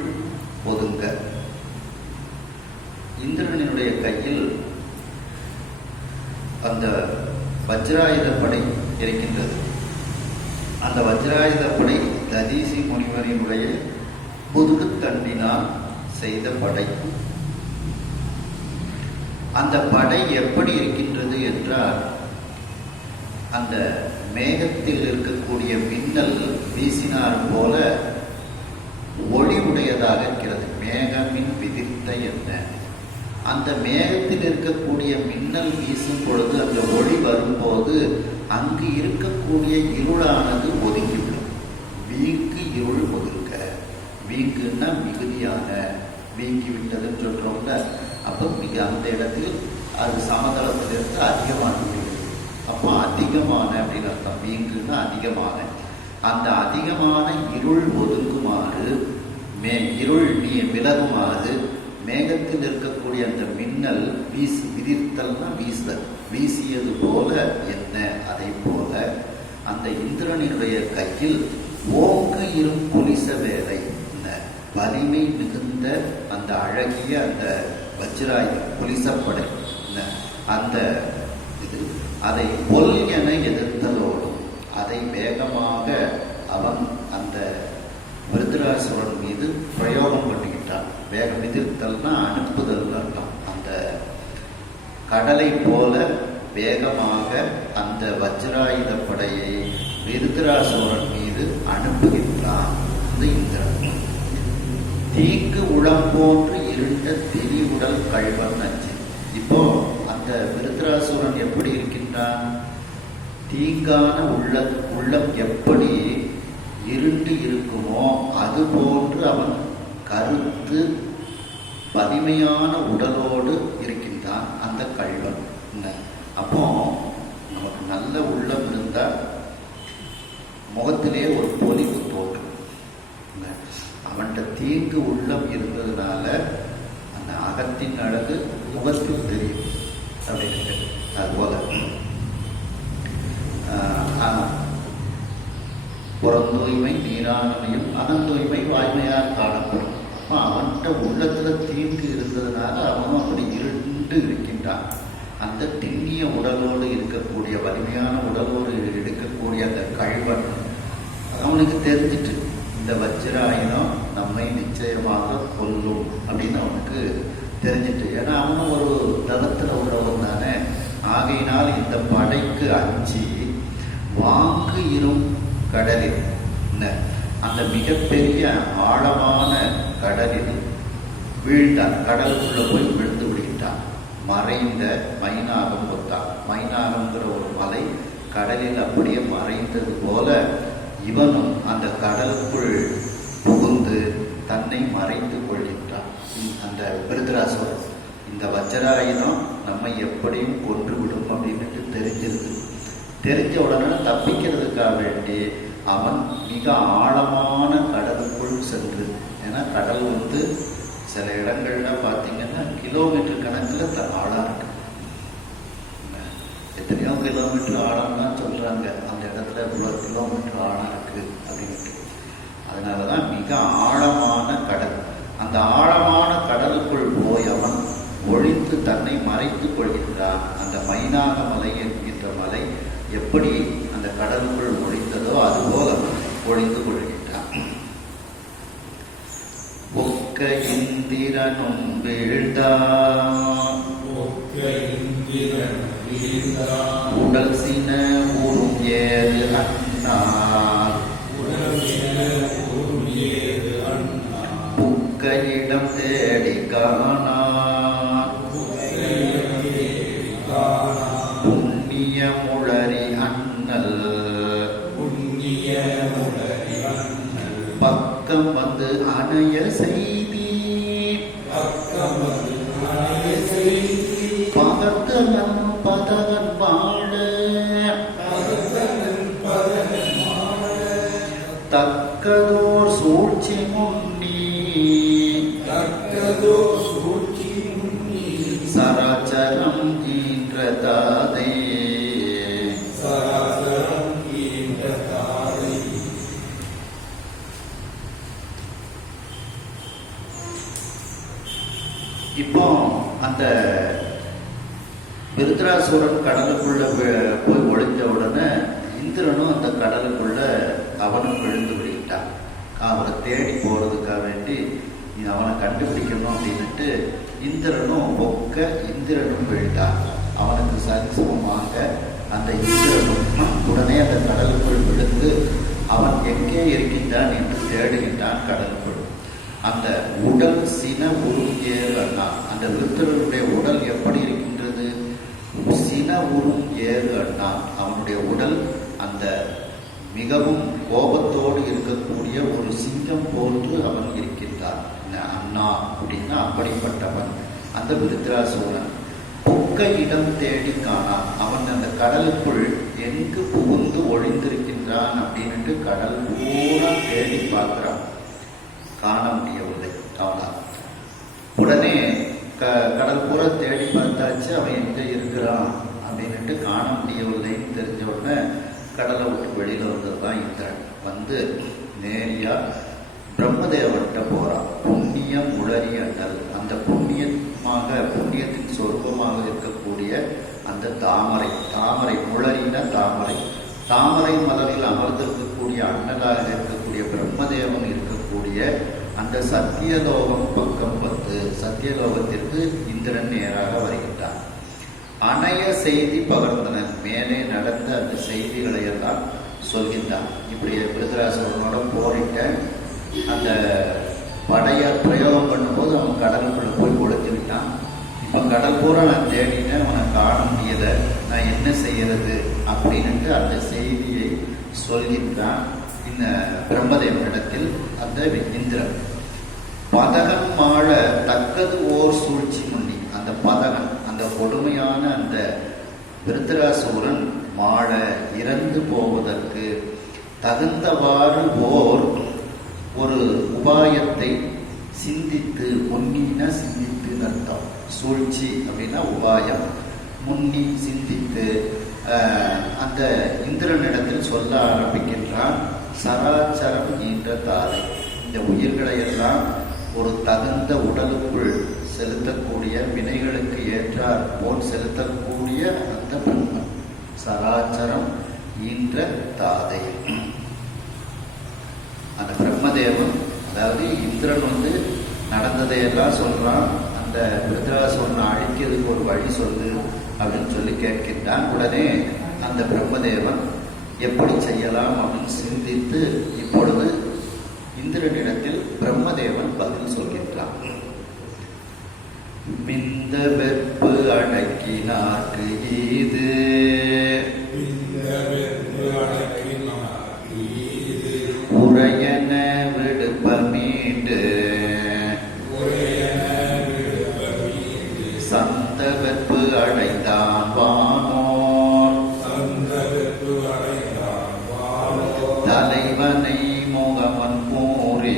ஒதுங்க, இந்திரனுடைய கையில் அந்த வஜ்ராயுதப்படை இருக்கின்றது. அந்த வஜ்ராயுதப்படை ததீசி முனிவரினுடைய புதுகு தண்டினால் செய்த படை. அந்த படை எப்படி இருக்கின்றது என்றால், அந்த மேகத்தில் இருக்கக்கூடிய மின்னல் வீசினார் போல ஒளி உடையதாக இருக்கிறது. மேகமின் விதிர்த்த என்ன, அந்த மேகத்தில் இருக்கக்கூடிய மின்னல் வீசும் பொழுது அந்த ஒளி வரும்போது அங்கு இருக்கக்கூடிய இருளானது ஒதுங்கிவிடும். வீங்கு இருள் ஒதுங்க, வீங்குன்னா மிகுதியான, வீங்கி விட்டதுன்னு சொல்றோம்ல, அப்போ மிக அந்த இடத்தில் அது சமதளத்திலிருந்து அதிகமான முடியும். அப்போ அதிகமான அப்படின்னு அர்த்தம். வீங்குன்னா அதிகமான, அந்த அதிகமான இருள் ஒதுங்குமாறு, இருள் விலகுமாறு மேகத்தில் இருக்கக்கூடிய அந்த மின்னல் விதிர்த்தல்னா வீசுதல், வீசியது போல என்ன, அதை போல அந்த இந்திரனினுடைய கையில் ஓங்கு இரும் புலிச வேலை, வலிமை மிகுந்த அந்த அழகிய அந்த வஜ்ராயுதம் புலிசப்படை அந்த இது அதை பொல் என எதிர்த்ததோடு அதை வேகமாக அவன் அந்த விருத்ராசுரன் மீது பிரயோகம் பண்ணிக்கிட்டான். வேகம் எதிர்த்தல்னா அனுப்புதல் அர்த்தம். அந்த கடலை போல வேகமாக அந்த வஜ்ராயுத படையை விருத்ராசுரன் மீது அனுப்புகின்றான் அந்த இந்திரன். தீக்கு உளம் போன்று இருண்ட திரிவுடல் கள்வன் அஞ்சு. இப்போ அந்த விருத்ராசுரன் எப்படி இருக்கின்றான்? தீங்கான உள்ளம் எப்படி இருண்டு இருக்குமோ அது போன்று அவன் கருத்து வலிமையான உடலோடு இருக்கின்றான் அந்த கள்வன். அப்போ நமக்கு நல்ல உள்ளம் இருந்தால் முகத்திலே ஒரு பொலிவு தோன்றும். அவன்கிட்ட தீங்கு உள்ளம் இருந்ததுனால அந்த அகத்தின் அழகு முகத்தில் தெரியும் அப்படின்னு. அதுபோல புறந்தூய்மை நீரானமையும் அகந்தூய்மை வாய்மையால் காணப்படும். அவன்கிட்ட உள்ளத்துல தீங்கு இருந்ததுனால அவனும் அப்படி இருண்டு இருக்கின்றான். அந்த திண்ணிய உடலோடு இருக்கக்கூடிய வலிமையான உடலோடு இருக்கக்கூடிய அந்த கள்வன் அவனுக்கு தெரிஞ்சிட்டு இந்த வஜ்ராயுதம் நம்மை நிச்சயமாக கொல்லும் அப்படின்னு அவனுக்கு தெரிஞ்சிட்டு. ஏன்னா அவனும் ஒரு தளத்துல உள்ளவன் தானே. ஆகையினால் இந்த படைக்கு அஞ்சி வாங்கு இரும் கடலில் அந்த மிகப்பெரிய ஆழமான கடலில் வீழ்ந்தான். கடலுக்குள்ள போய் விழுந்து விடுகின்றான். மறைந்த மைனாகம் கொத்தான். மைனாகம்ங்கிற ஒரு மலை கடலில் அப்படியே மறைந்தது போல இவனும் அந்த கடலுக்குள் புகுந்து தன்னை மறைத்து கொள்கின்றான். அந்த விருத்ராசுரன் இந்த வஜ்ராயுதம் நம்மை எப்படியும் கொன்றுவிடும் அப்படின்னு தெரிஞ்சிருக்கு. தெரிஞ்ச உடனே தப்பிக்கிறதுக்காக வேண்டி அவன் மிக ஆழமான கடலுக்குள் சென்று, ஏன்னா கடல் சில இடங்கள்ல பார்த்தீங்கன்னா கிலோமீட்டர் கணக்கில் ஆழம் இருக்கு. எத்தனையோ கிலோமீட்டர் ஆழம் தான் சொல்றாங்க. அந்த இடத்துல இவ்வளோ கிலோமீட்டர் ஆழம் இருக்கு அப்படின்ட்டு. அதனாலதான் மிக ஆழமான கடல். அந்த ஆழமான கடலுக்குள் போய் அவன் ஒழித்து தன்னை மறைத்துக் கொள்கின்றான். அந்த மைனாக மலை என்கின்ற மலை எப்படி அந்த கடலுக்குள் ஒழித்ததோ அதுபோல ஒழிந்து கொள்கின்றான். ஒக்க இந்திரனும் வீழ்ந்தான் உடல் சின ஊரும் ஏது அண்ணா புக்க இடம் தேடி காணா புண்ணிய முழறி அண்ணல் பக்கம் வந்து அணைய செய்தி பகத்தவன் பதவன் வாழ தக்கதோர் சூழ்ச்சி முன்னி சராச்சரம் ஈன்றதாதே. இப்போ அந்த விருத்ராசுரன் கடலுக்குள்ள போய் ஒழிஞ்ச உடனே இந்திரனும் அந்த கடலுக்குள்ள அவனும் விழுந்து விடுகிட்டான். அவனை தேடி போறதுக்காக வேண்டி அவனை கண்டுபிடிக்கணும் அப்படின்னுட்டு இந்திரனும் ஒக்க இந்திரனும் விழுந்தான். அவனுக்கு சரிசமமாக அந்த இந்திரனும் உடனே அந்த கடலுக்குள் விழுந்து அவன் எங்கே இருக்கின்றான் என்று தேடுகின்றான் கடலுக்குள். அந்த உடல் சின உருள் ஏறு அண்ணா. அந்த விருத்தருடைய உடல் எப்படி இருக்கின்றது? சின உருள் ஏறு அண்ணா. அவனுடைய உடல் அந்த மிகவும் கோபத்தோடு இருக்கக்கூடிய ஒரு சிங்கம் போன்று அவன் இருக்கின்றான். அண்ணா அப்படின்னா அப்படிப்பட்டவன் அந்த விருத்ராசுரன். புக்க இடம் தேடி காணான். அவன் அந்த கடலுக்குள் எங்கு புகுந்து ஒழிந்திருக்கின்றான் அப்படின்ட்டு கடல் பூரா தேடி பார்க்கிறான். காண முடியவில்லை அவனால். உடனே கடல் பூரா தேடி பார்த்தாச்சு, அவன் எங்க இருக்கிறான் அப்படின்ட்டு காண முடியவில்லைன்னு தெரிஞ்ச உடனே கடலை விட்டு வெளியில வந்ததுதான் இந்திரன். வந்து நேரியா பிரம்மதேவன்கிட்ட போறான். தாமரை, தாமரை முளரின தாமரை, தாமரை மலரில் அமர்ந்திருக்கக்கூடிய அண்ணலாக இருக்கக்கூடிய பிரம்மதேவன் இருக்கக்கூடிய அந்த சத்தியலோகம் பக்கம் 10. சத்தியலோகத்திற்கு இந்திரன் நேராக வருகின்றான். அணைய செய்தி பகர்ந்தனன், மேலே நடந்த அந்த செய்திகளை எல்லாம் சொல்கின்றான். இப்படி விருதராசவனோட போரிட்ட அந்த படைய பிரயோகம் பண்ணும்போது அவன் கடலுக்குள்ள போய் ஒழித்து விட்டான். இப்போ கடல் பூரா நான் தேடிட்டேன், அவனை காண முடியல, நான் என்ன செய்யறது அப்படின்ட்டு அந்த செய்தியை சொல்கின்றான் இந்த பிரம்மதேவனிடத்தில் அந்த இந்திரன். பதகன் மாழ தக்கது ஓர் சூழ்ச்சி முன்னி, அந்த பதகன் அந்த கொடுமையான அந்த விருத்தராசூரன் மாழ இறந்து போவதற்கு தகுந்தவாறு ஒரு உபாயத்தை சிந்தித்து, முன்னின சிந்தித்து அர்த்தம். சூழ்ச்சி அப்படின்னா உபாயம், முன்னி சிந்தித்து அந்த இந்திரனிடத்தில் சொல்ல ஆரம்பிக்கின்றான். சராச்சரம் என்ற தாரை, இந்த உயிர்களை எல்லாம் ஒரு தகுந்த உடலுக்குள் செலுத்தக்கூடிய, வினைகளுக்கு ஏற்றார் போல் செலுத்தக்கூடிய அந்த பிரம்மன் சராச்சரம் ஈன்ற தாதை. அந்த பிரம்மதேவன், அதாவது இந்திரன் நடந்ததையெல்லாம் சொல்றான். அந்த விருத்ராசுரனை அழிக்கிறதுக்கு ஒரு வழி சொல்லு அப்படின்னு சொல்லி கேட்கின்றான். உடனே அந்த பிரம்மதேவன் எப்படி செய்யலாம் அப்படின்னு சிந்தித்து இப்பொழுது இந்திரனிடத்தில் பிரம்மதேவன் பதில் சொல்கின்றான். மிந்த வெற்பு அடக்கினார்க்கு ஈது, உரையன விடுப்ப மீண்டு, சந்த வெற்பு அடைந்தான் வானோர், தலைவனை முகமன் கூறே,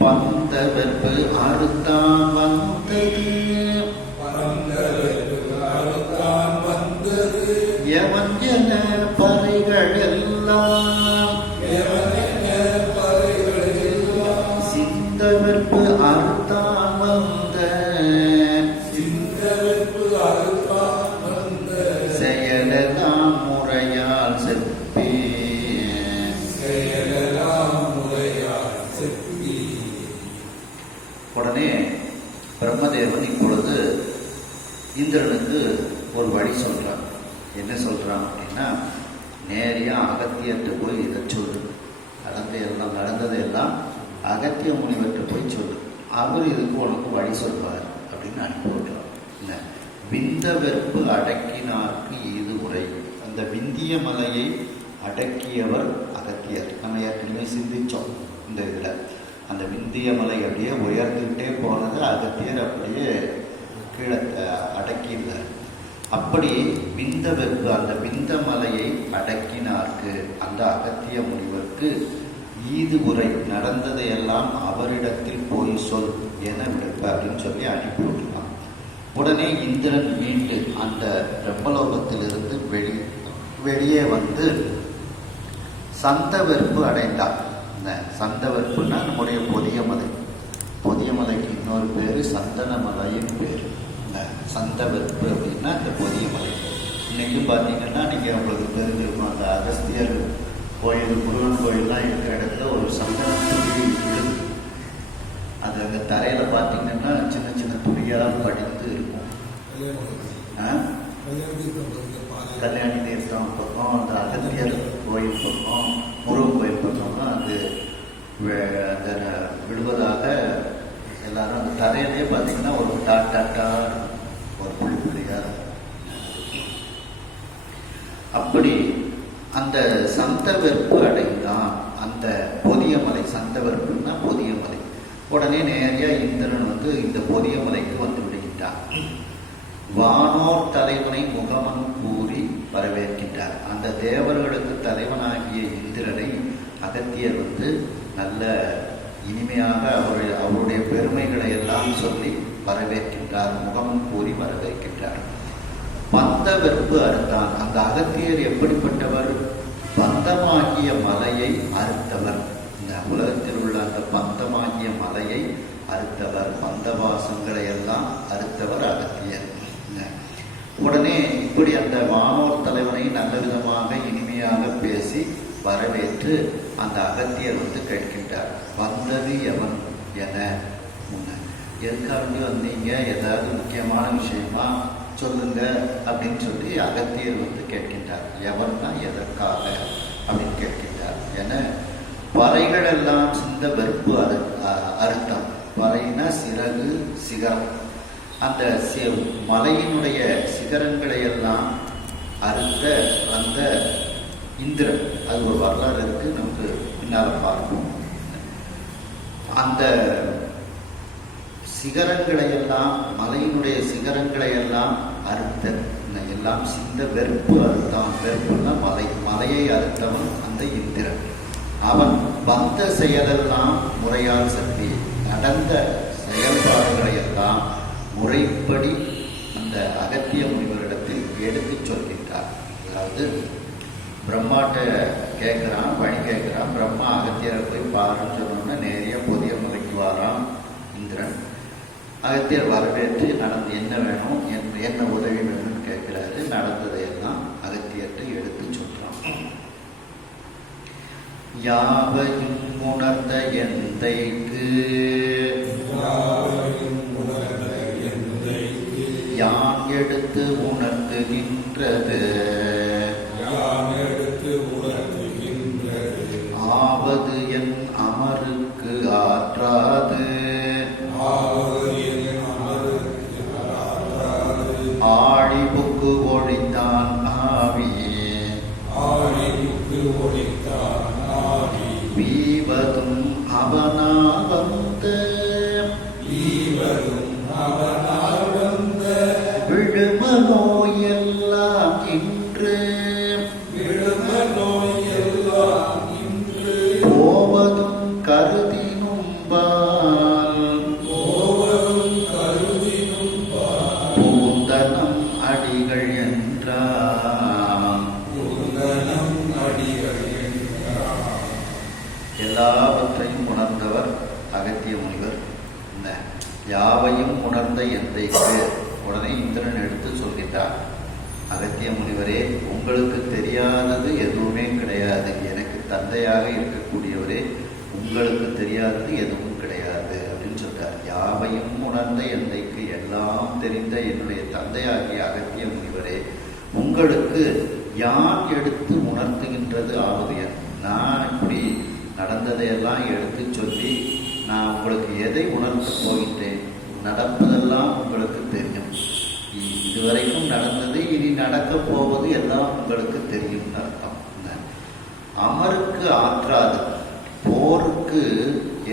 பந்த வெற்பு அறுத்தான் வந்தது, எவன் என பறைகள் எல்லாம், சிந்தவெற்பு அறுத்தான் வந்த, செயலெல்லாம் முறையால் செப்பே. உடனே பிரம்மதேவன் இப்பொழுது இந்திரனுக்கு ஒரு வழி சொல்றான். என்ன சொல்றான் அப்படின்னா, நேரியா அகத்தியர்கிட்ட போய் இதை சொல்லு, நடந்ததையெல்லாம் அகத்திய முனிவர்கிட்ட போய் சொல்லு, அவர் இதுக்கு உனக்கு வழி சொல்வார் அப்படின்னு அனுப்பி விடுறான். என்ன, விந்த வெற்பு அடக்கினார்க்கு இது உரை, அந்த விந்திய மலையை அடக்கியவர் அகத்தியர். நம்ம ஏற்கனவே சிந்திச்சோம் இந்த இதுல. அந்த விந்திய மலை அப்படியே உயர்ந்துகிட்டே போனது, அகத்தியர் அப்படியே கீழே அடக்கியிருந்தார். அப்படி விந்த வெற்பு, அந்த விந்த மலையை அடக்கினார்க்கு, அந்த அகத்திய முனிவருக்கு ஈது உரை, நடந்ததையெல்லாம் அவரிடத்தில் போய் சொல் என விடுப்ப அப்படின்னு சொல்லி அனுப்பி விட்டுருக்கான். உடனே இந்திரன் மீண்டு அந்த பிரம்மலோகத்திலிருந்து வெளியே சந்த வெற்பு அடைந்தார். இந்த சந்த வெற்புன்னா நம்முடைய பொதிய மலை, பொதிய மலைக்கு இன்னொரு பேரு சந்தன மலையின் பேர். இந்த சந்த வெற்பு அப்படின்னா இந்த பொதிய மலை. இன்னைக்கும் பார்த்தீங்கன்னா நீங்கள் உங்களுக்கு தெரிஞ்சிருக்கும், அந்த அகஸ்தியர் கோயில், முருகன் கோயில்லாம் இருக்கிற இடத்துல ஒரு சந்தன துளி விழுது. அது அந்த தரையில் பார்த்தீங்கன்னா சின்ன சின்ன துளியெல்லாம் படிந்து இருக்கும். கல்யாணி தீர்த்தம் பக்கம், அந்த அகத்தியர் கோயில் பக்கம், முருகன் கோயில் பக்கம்லாம் அது அந்த விடுவதாக எல்லாரும் அந்த தரையிலே பார்த்தீங்கன்னா ஒரு டாட்டா ஒரு புள்ளி புள்ளியாக. அப்படி அந்த சந்த வெற்பு அடைந்தான் அந்த பொதிய மலை. சந்த வெற்புன்னா பொதிய மலை. உடனே நேரியா இந்திரன் இந்த பொதிய மலைக்கு வந்து விடுகின்றான். வானோர் தலைவனை முகமன் கூறி வரவேற்கின்றார். அந்த தேவர்களுக்கு தலைவனாகிய இந்திரனை அகத்தியர் நல்ல இனிமையாக அவருடைய பெருமைகளை எல்லாம் சொல்லி வரவேற்கின்றார். முகமன் கூறி வரவேற்கின்றார். பந்த வெற்பு அறுத்தான். அந்த அகத்தியர் எப்படிப்பட்டவர்? பந்தமாகிய மலையை அறுத்தவர். இந்த உலகத்தில் உள்ள அந்த பந்தமாகிய மலையை அறுத்தவர், பந்தவாசங்களை எல்லாம் அறுத்தவர் அகத்தியர். உடனே இப்படி அந்த வானோர் தலைவனை நல்ல விதமாக இனிமையாக பேசி வரவேற்று அந்த அகத்தியர் கேட்கின்றார், வந்தது எவன் என எதுக்காக வந்தீங்க, ஏதாவது முக்கியமான விஷயமா சொல்லுங்க அப்படின்னு சொல்லி அகத்தியர் கேட்கின்றார். எவன்னா எதற்காக அப்படின்னு கேட்கின்றார். என பறைகள் எல்லாம் சிந்த வெறுப்பு அர்த்தம். பறைனா சிறகு, சிகரம். அந்த மலையினுடைய சிகரங்களை எல்லாம் அறுத்த அந்த இந்திரன், அது ஒரு வரலாறு இருக்கு, நமக்கு பின்னால பார்ப்போம். அந்த சிகரங்களை எல்லாம், மலையினுடைய சிகரங்களை எல்லாம் அறுத்த, எல்லாம் சிந்த வெறுப்பு அறுத்தான். வெறுப்புன்னா மலையை அறுத்தவன் அந்த இந்திரன். அவன் வந்த செயலெல்லாம் முறையால் சக்தி, நடந்த செயல்பாடுகளை எல்லாம் முறைப்படி அந்த அகத்திய முனிவரிடத்தில் எடுத்துச் சொல்கின்றார். அதாவது பிரம்மாட்ட கேட்குறான், வழி கேட்குறான். பிரம்மா அகத்தியரை போய் பாருன்னு சொன்னோம்னா நேரிய புதிய முறைக்கு வாரான் இந்திரன். அகத்தியர் வரவேற்று நடந்து என்ன வேணும், என்ன உதவி வேணும்னு கேட்கிறாரு. நடந்ததையெல்லாம் அகத்தியர்கிட்ட எடுத்து சொல்றான். யாவையும் உணர்ந்த எந்தைக்கு யான் எடுத்து உணர்த்துகின்றது, ஆவது என் அமருக்கு ஆற்றாது, ஆழிபுக்கு ஒழித்தான் ஆவியே, வீவதும் அவனால் வந்த, விழுமநோயெல்லாம் இன்று போவதும் கருதினும்பால், பூந்தனம் அடிகள் என்றான். எல்லாவற்றையும் உணர்ந்தவர் அகத்திய முனிவர். யாவையும் உணர்ந்த எந்தைக்கு உடனே இந்திரன் எடுத்து சொல்கின்றார், அகத்திய முனிவரே, உங்களுக்கு தெரியாதது எதுவுமே கிடையாது. எனக்கு தந்தையாக இருக்கக்கூடியவரே, உங்களுக்கு தெரியாதது எதுவும் கிடையாது அப்படின்னு சொல்றார். யாவையும் உணர்ந்த எந்தைக்கு, எல்லாம் தெரிந்த என்னுடைய தந்தையாகிய அகத்திய முனிவரே, உங்களுக்கு யான் எடுத்து உணர்த்துகின்றது ஆவது. நான் இப்படி நடந்ததையெல்லாம் எடுத்து சொல்லி நான் உங்களுக்கு எதை உணர்த்த போகின்றேன்? நடப்பதெல்லாம் உங்களுக்கு தெரியும். இதுவரைக்கும் நடந்தது, இனி நடக்க போவது எல்லாம் உங்களுக்கு தெரியும் அர்த்தம். அமருக்கு ஆற்றாது, போருக்கு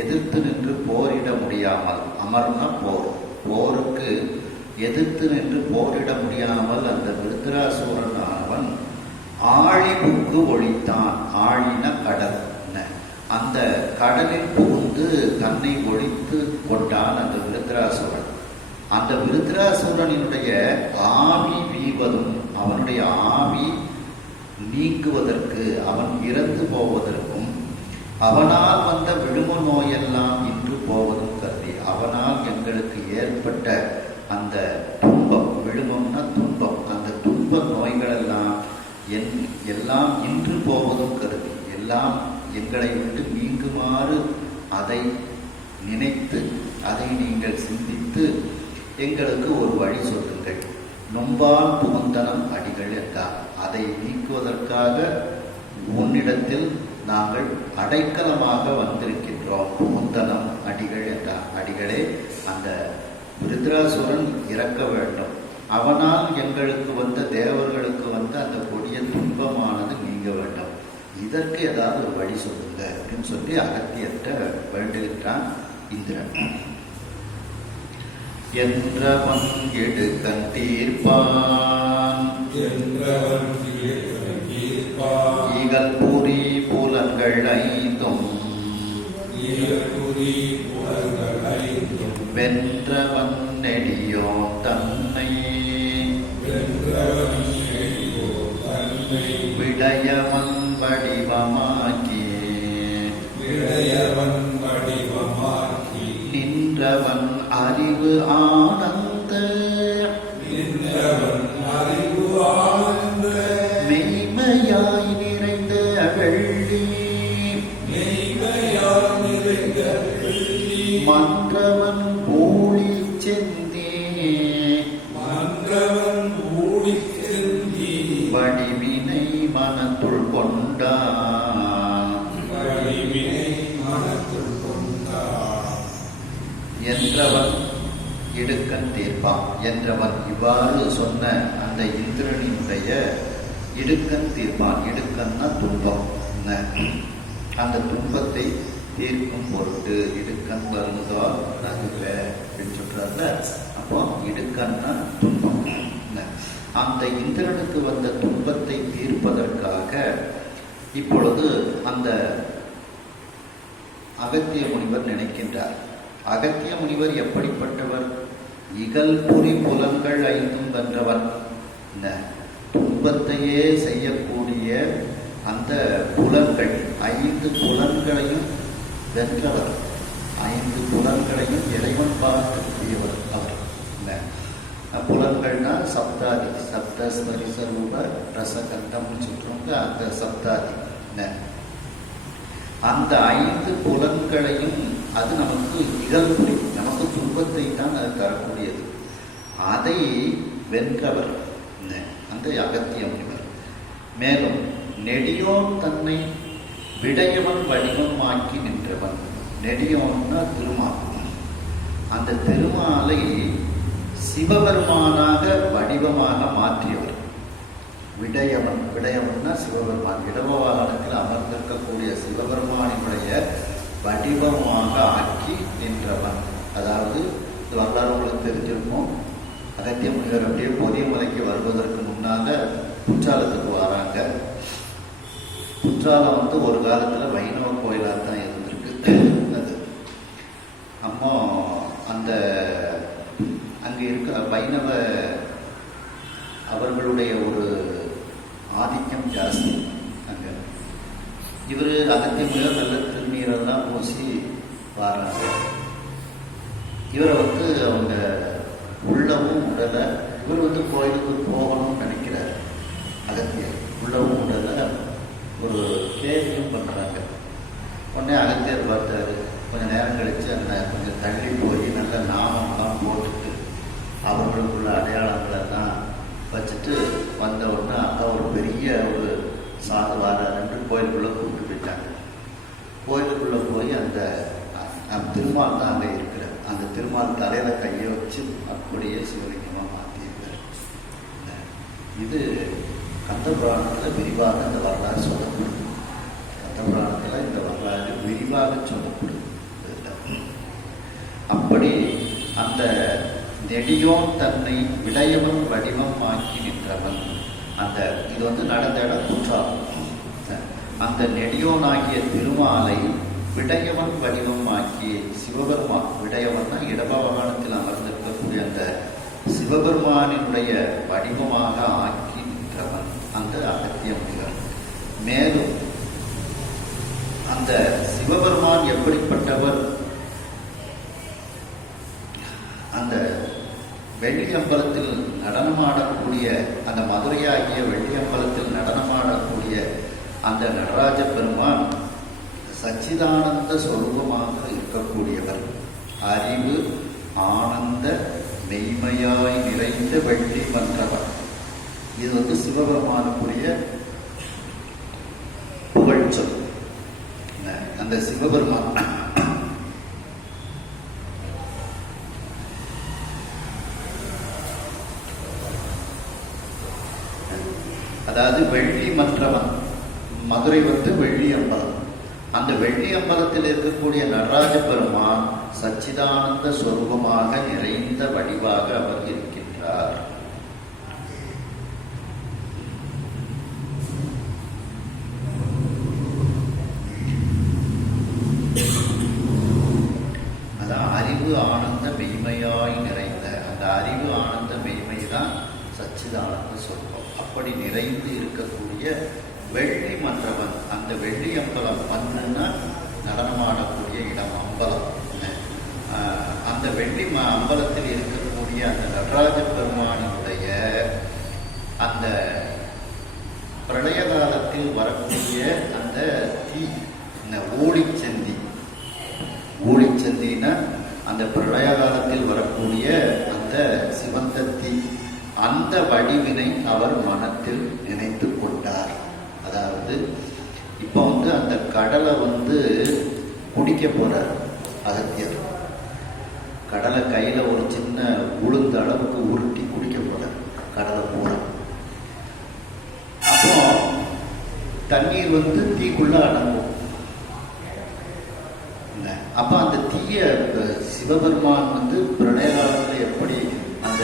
எதிர்த்து நின்று போரிட முடியாமல், அமர்னா போர், போருக்கு எதிர்த்து நின்று போரிட முடியாமல் அந்த விருத்ராசூரன் ஆனவன் ஆழிபுக்கு ஒழித்தான். ஆழின கடல், அந்த கடலில் புகுந்து தன்னை ஒழித்து கொண்டான் அந்த விருத்ராசூரன். அந்த விருத்ராசூரனினுடைய ஆவி வீவதும், அவனுடைய ஆவி நீங்குவதற்கு, அவன் இறந்து போவதற்கும், அவனால் வந்த விழும நோயெல்லாம் இன்று போவதும் கருதி, அவனால் எங்களுக்கு ஏற்பட்ட அந்த துன்பம், விழுமம்னா துன்பம், அந்த துன்ப நோய்களெல்லாம் எல்லாம் இன்று போவதும் கருதி, எல்லாம் எங்களை விட்டு நீங்குமாறு அதை நினைத்து, அதை நீங்கள் சிந்தித்து எங்களுக்கு ஒரு வழி சொல்லுங்கள். நொம்பால் புகுந்தனம் அடிகள் என்றார். அதை நீக்குவதற்காக உன்னிடத்தில் நாங்கள் அடைக்கலமாக வந்திருக்கின்றோம். புகுந்தனம் அடிகள் என்றார். அடிகளே, அந்த விருத்ராசுரன் இறக்க வேண்டும். அவனால் எங்களுக்கு வந்த, தேவர்களுக்கு வந்த அந்த கொடிய துன்பமானது நீங்க வேண்டும். இதற்கு ஏதாவது ஒரு வழி சொல்லுங்க அப்படின்னு சொல்லி அகத்தியர்கிட்ட வேண்டுகின்றான் இந்திரன். என்றவன் எடுக்கண் தீர்ப்பான், இகல் புரி புலன்கள் ஐந்தும், வென்றவன் நெடியோ தன்னை, விடயவன் வடிவமாக்கி, நின்ற ஆனந்த மெய்மையாய் நிறைந்த வெள்ளி மன்றவன் ஊழி செந்தே வடிவினை மனத்துள் கொண்டான் என்றவன் இடுக்கண் தீர்ப்பான் என்றவன் இவ்வாறு சொன்ன அந்த இந்திரனினுடைய இடுக்கண் தீர்ப்பான். இடுக்கன்னா துன்பம். அந்த துன்பத்தை தீர்க்கும் பொருட்டு இடுக்கண் வருவதால் அப்படின்னு சொல்றாருல. அப்போ இடுக்கன்னா துன்பம். அந்த இந்திரனுக்கு வந்த துன்பத்தை தீர்ப்பதற்காக இப்பொழுது அந்த அகத்திய முனிவர் நினைக்கின்றார். அகத்திய முனிவர் எப்படிப்பட்டவர்? இகல் புரி புலன்கள் ஐந்தும் வென்றவர். துன்பத்தையே செய்யக்கூடிய அந்த புலன்கள், 5 புலன்களையும் வென்றவர். 5 புலன்களையும் இறைவன் பார்க்கக்கூடியவர் அவர். புலன்கள்னா சப்தாதி, சப்தஸ்மரி சரூப ரசகண்டம்னு சொல்றவங்க அந்த சப்தாதி. அந்த 5 புலன்களையும் அது நமக்கு இகழ்புரி, நமக்கு துன்பத்தை தான் அது தரக்கூடியது. அதை வென்றவர் அந்த அகத்திய முனிவர். மேலும் நெடியோன் தன்னை விடயவன் வடிவமாக்கி நின்றவன். நெடியோன்னா திருமால். அந்த திருமாலை சிவபெருமானாக வடிவமாக மாற்றியவர் விடயவன். விடயவன்னா சிவபெருமான். இடபவாகனத்தில் அமர்ந்திருக்கக்கூடிய சிவபெருமானினுடைய வடிவமாக ஆக்கி நின்றவன். அதாவது இது வரலாறு உங்களுக்கு தெரிஞ்சிருக்கும். அகத்திய முனிவர் அப்படியே பொதிய மலைக்கு வருவதற்கு முன்னால குற்றாலத்துக்கு வராங்க. குற்றாலம் ஒரு காலத்துல வைணவ கோயிலாக தான் இருந்திருக்கு. அது அம்மா அந்த அங்கே இருக்க வைணவ அவர்களுடைய ஒரு ஆதிக்கம் ஜாஸ்தி அங்க. இவர் அகத்திய முனிவர் நல்ல திருநீரெல்லாம் பூசி வராங்க. இவரை அவங்க உள்ளவும் உடல, இவர் கோயிலுக்கு போகணும்னு நினைக்கிறார். அகத்தியர் உள்ளவும் உடல ஒரு கேள்வியும் பண்றாங்க. உடனே அகத்தியர் பார்த்தாரு. கொஞ்சம் நேரம் கழிச்சு அந்த கொஞ்சம் தள்ளி போய் நல்ல நாமம்லாம் போட்டுட்டு அவர்களுக்குள்ள அடையாளங்களெல்லாம் வச்சுட்டு வந்த உடனே அங்கே ஒரு பெரிய ஒரு சாது வாராருன்னு கோயிலுக்குள்ளே கூப்பிட்டு போயிட்டாங்க. கோயிலுக்குள்ளே போய் அந்த திருமால் தான் அங்கே இருக்கிற அந்த திருமால் தலையில கையை வச்சு அப்படியே சிவலிங்கமாக மாற்றியிருக்காரு. இது கந்தபுராணத்தில் விரிவாக இந்த வரலாறு சொல்லப்படுது. கந்தபுராணத்தில் இந்த வரலாறு விரிவாக சொல்லப்படுது. அப்படி அந்த நெடியோன் தன்னை விடயவன் வடிவம் ஆக்கி நின்றவன். அந்த இது நடந்த இடம் குற்றாலம். அந்த நெடியோனாகிய திருமாலை விடயவன் வடிவம் ஆக்கிய சிவபெருமான். விடயவன்னா இடபவாகனத்தில் அமர்ந்திருக்கக்கூடிய அந்த சிவபெருமானினுடைய வடிவமாக ஆக்கி நின்றவன் அந்த அகத்திய முனிவர். மேலும் அந்த சிவபெருமான் எப்படிப்பட்டவர்? அந்த வெள்ளியம்பலத்தில் நடனமாடக்கூடிய அந்த மதுரையாகிய வெள்ளியம்பலத்தில் நடனமாடக்கூடிய அந்த நடராஜ பெருமான் சச்சிதானந்த சொரூபமாக இருக்கக்கூடியவர். அறிவு ஆனந்த மெய்மையாய் நிறைந்த வெள்ளி மன்றவர். இது சிவபெருமானுக்குரிய புகழ்ச்சொல். அந்த சிவபெருமான் அதாவது வெள்ளி மன்றவன். மதுரை வெள்ளி அம்பலம். அந்த வெள்ளி அம்பலத்தில் இருக்கக்கூடிய நடராஜ பெருமான் சச்சிதானந்த சொரூபமாக நிறைந்த வடிவாக அவர் இருக்கின்றார். அது அறிவு ஆனந்த மெய்மையாய் நிறைந்த அந்த அறிவு ஆனந்த மெய்மை தான் சச்சிதானந்த சொரூபம். அப்படி நிறைந்து இருக்கக்கூடிய வெள்ளி மன்றவன். அந்த வெள்ளி அம்பலம், மண்ணுன்னா நடனமாடக்கூடிய இடம், அம்பலம். அந்த வெள்ளி அம்பலத்தில் இருக்கக்கூடிய அந்த நடராஜ பெருமானுடைய அந்த பிரளய காலத்தில் வரக்கூடிய அந்த தீ, இந்த ஊழிச்சந்தின்னா அந்த பிரளய காலத்தில் வரக்கூடிய அந்த சிவந்த தீ, அந்த வடிவினை அவர் மனத்தில் நினைத்து கொண்டார். அதாவது இப்போ அந்த கடலை குடிக்க போறார் அகத்தியர். கடலை கையில ஒரு சின்ன உளுந்த அளவுக்கு உருட்டி குடிக்க போறார் கடலை பூரா. அப்போ தண்ணீர் தீக்குள்ள அடங்கும். அப்ப அந்த தீய சிவபெருமான் பிரளய காலத்துல எப்படி அந்த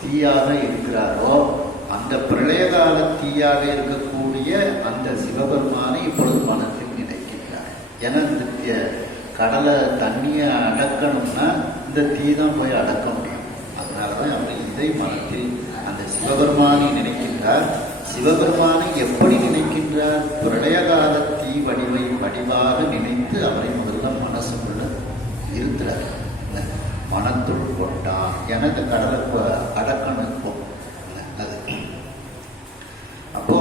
தீயாக இருக்கிறாரோ, அந்த பிரளய கால தீயாக இருக்கக்கூடிய அந்த சிவபெருமானை இப்பொழுது மனத்தில் நினைக்கின்றார். ஏன்னா இந்த கடலை தண்ணியை அடக்கணும்னா இந்த தீ தான் போய் அடக்க முடியும். அதனாலதான் அவர் இதை மனத்தில் அந்த சிவபெருமானை நினைக்கின்றார். சிவபெருமானை எப்படி நினைக்கின்றார்? பிரளய கால தீ வடிவாக நினைத்து அவரை முதல்ல மனசுக்குள்ள இருக்கிறார். மனத்துள் கொண்டான். எனக்கு கடலை அடக்கணும் இப்போ. அது அப்போ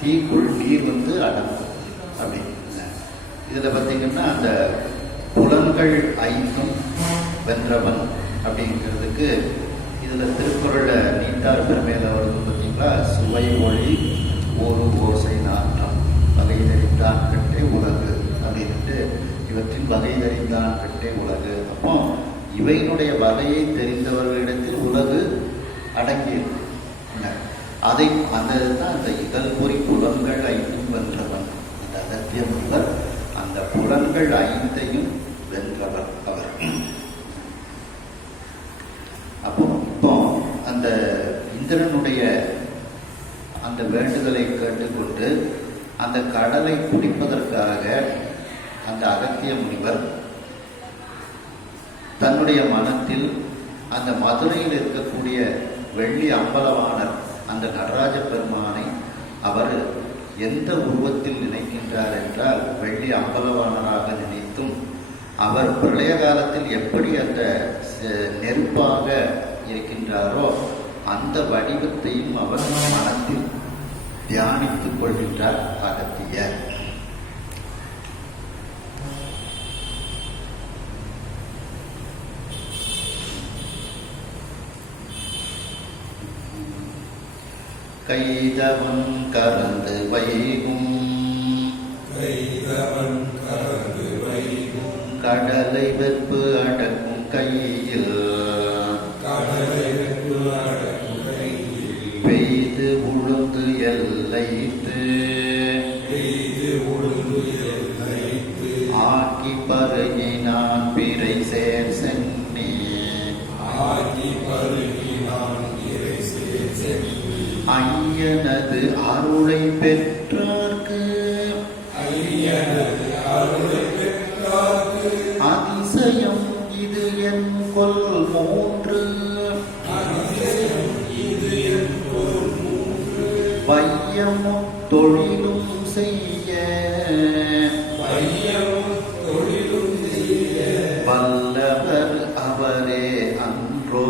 தீக்குள் நீர் அடங்கும் அப்படின்னு. இதுல பார்த்தீங்கன்னா அந்த புலன்கள் 5ம் வென்றவன் அப்படிங்கிறதுக்கு இதுல திருக்குறள நீட்டார் பெருமையில வருது பார்த்தீங்களா? சுவை ஒளி ஒரு ஓசை நாட்டம் வகை தெரிந்தான் கட்டே உலகு அப்படின்ட்டு, இவற்றின் வகை தெரிந்தான் கட்டே உலகு. அப்போ இவையினுடைய வகையை தெரிந்தவர்களிடத்தில் உலகு அடங்கியது. அதை அந்த இதழ் பொறி புலன்கள் 5ம் வென்றவன் அந்த அகத்திய முனிவர். அந்த புலன்கள் 5ஐயும் வென்றவர் அவர். அப்போ இப்போ அந்த இந்திரனுடைய அந்த வேண்டுதலை கேட்டுக்கொண்டு அந்த கடலை குடிப்பதற்காக அந்த அகத்திய முனிவர் தன்னுடைய மனத்தில் அந்த மதுரையில் இருக்கக்கூடிய வெள்ளி அம்பலவாணர் அந்த நடராஜ பெருமானை அவர் எந்த உருவத்தில் நினைக்கின்றார் என்றால், வெள்ளி அம்பலவாணராக நினைத்தும் அவர் பிரளய காலத்தில் எப்படி அந்த நெருப்பாக இருக்கின்றாரோ அந்த வடிவத்தையும் அவர் மனத்தில் தியானித்துக் கொள்கின்றார் அகத்தியர். கைதவன் கறந்து வைகும் கடலை வெப்பு அடக்கும் கையில் பெய்து உழுந்து எல்லைத்து ஆக்கி பருகினான் பிறை சேர் சென்னி ஐயனது அருளை பெற்றார்க்கு அதிசயம் இது என் கொல் மூன்று வையமும் தொழிலும் செய்ய வல்லவர் அவரே அன்றோ.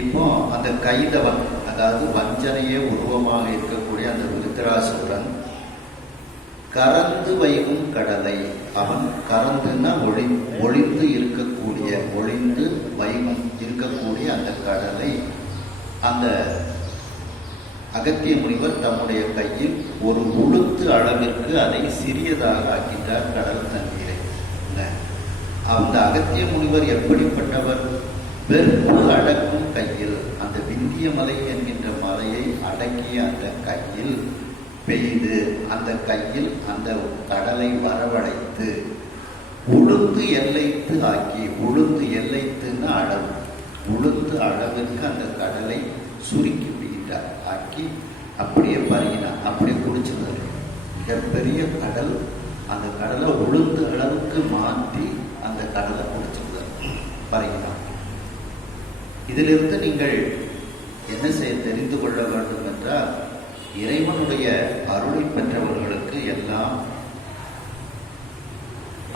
இப்போ அந்த கைதவன், அதாவது வஞ்சனையே உருவமாக இருக்கக்கூடிய அந்த விருத்தராசுரன் கறந்து வைகும் கடலை, அவன் கறந்துன்னா ஒளிந்து இருக்கக்கூடிய, ஒளிந்து வைகும் இருக்கக்கூடிய அந்த கடலை அந்த அகத்திய முனிவர் தம்முடைய கையில் ஒரு உளுத்து அளவிற்கு அதை சிறியதாக ஆக்கின்றார் கடல் தண்ணீரை. அந்த அகத்திய முனிவர் எப்படிப்பட்டவர்? வெறுப்பு அடக்கும் கையில், அந்த விந்திய மலை என்கின்ற மலையை அடக்கிய அந்த கையில் பெய்து, அந்த கையில் அந்த கடலை வரவழைத்து உளுந்து எல்லைத்து ஆக்கி, உளுந்து எல்லைத்துன்னு அளவு, உளுந்து அளவிற்கு அந்த கடலை சுருக்கி விடுகின்றார், ஆக்கி அப்படியே பருகினார், அப்படியே குடிச்சிருந்தார். மிகப்பெரிய கடல், அந்த கடலை உளுந்து அளவுக்கு மாற்றி அந்த கடலை குடிச்சிருந்தார், பருகினார். இதிலிருந்து நீங்கள் என்ன செய்ய தெரிந்து கொள்ள வேண்டும் என்றால், இறைவனுடைய அருளை பெற்றவர்களுக்கு எல்லாம்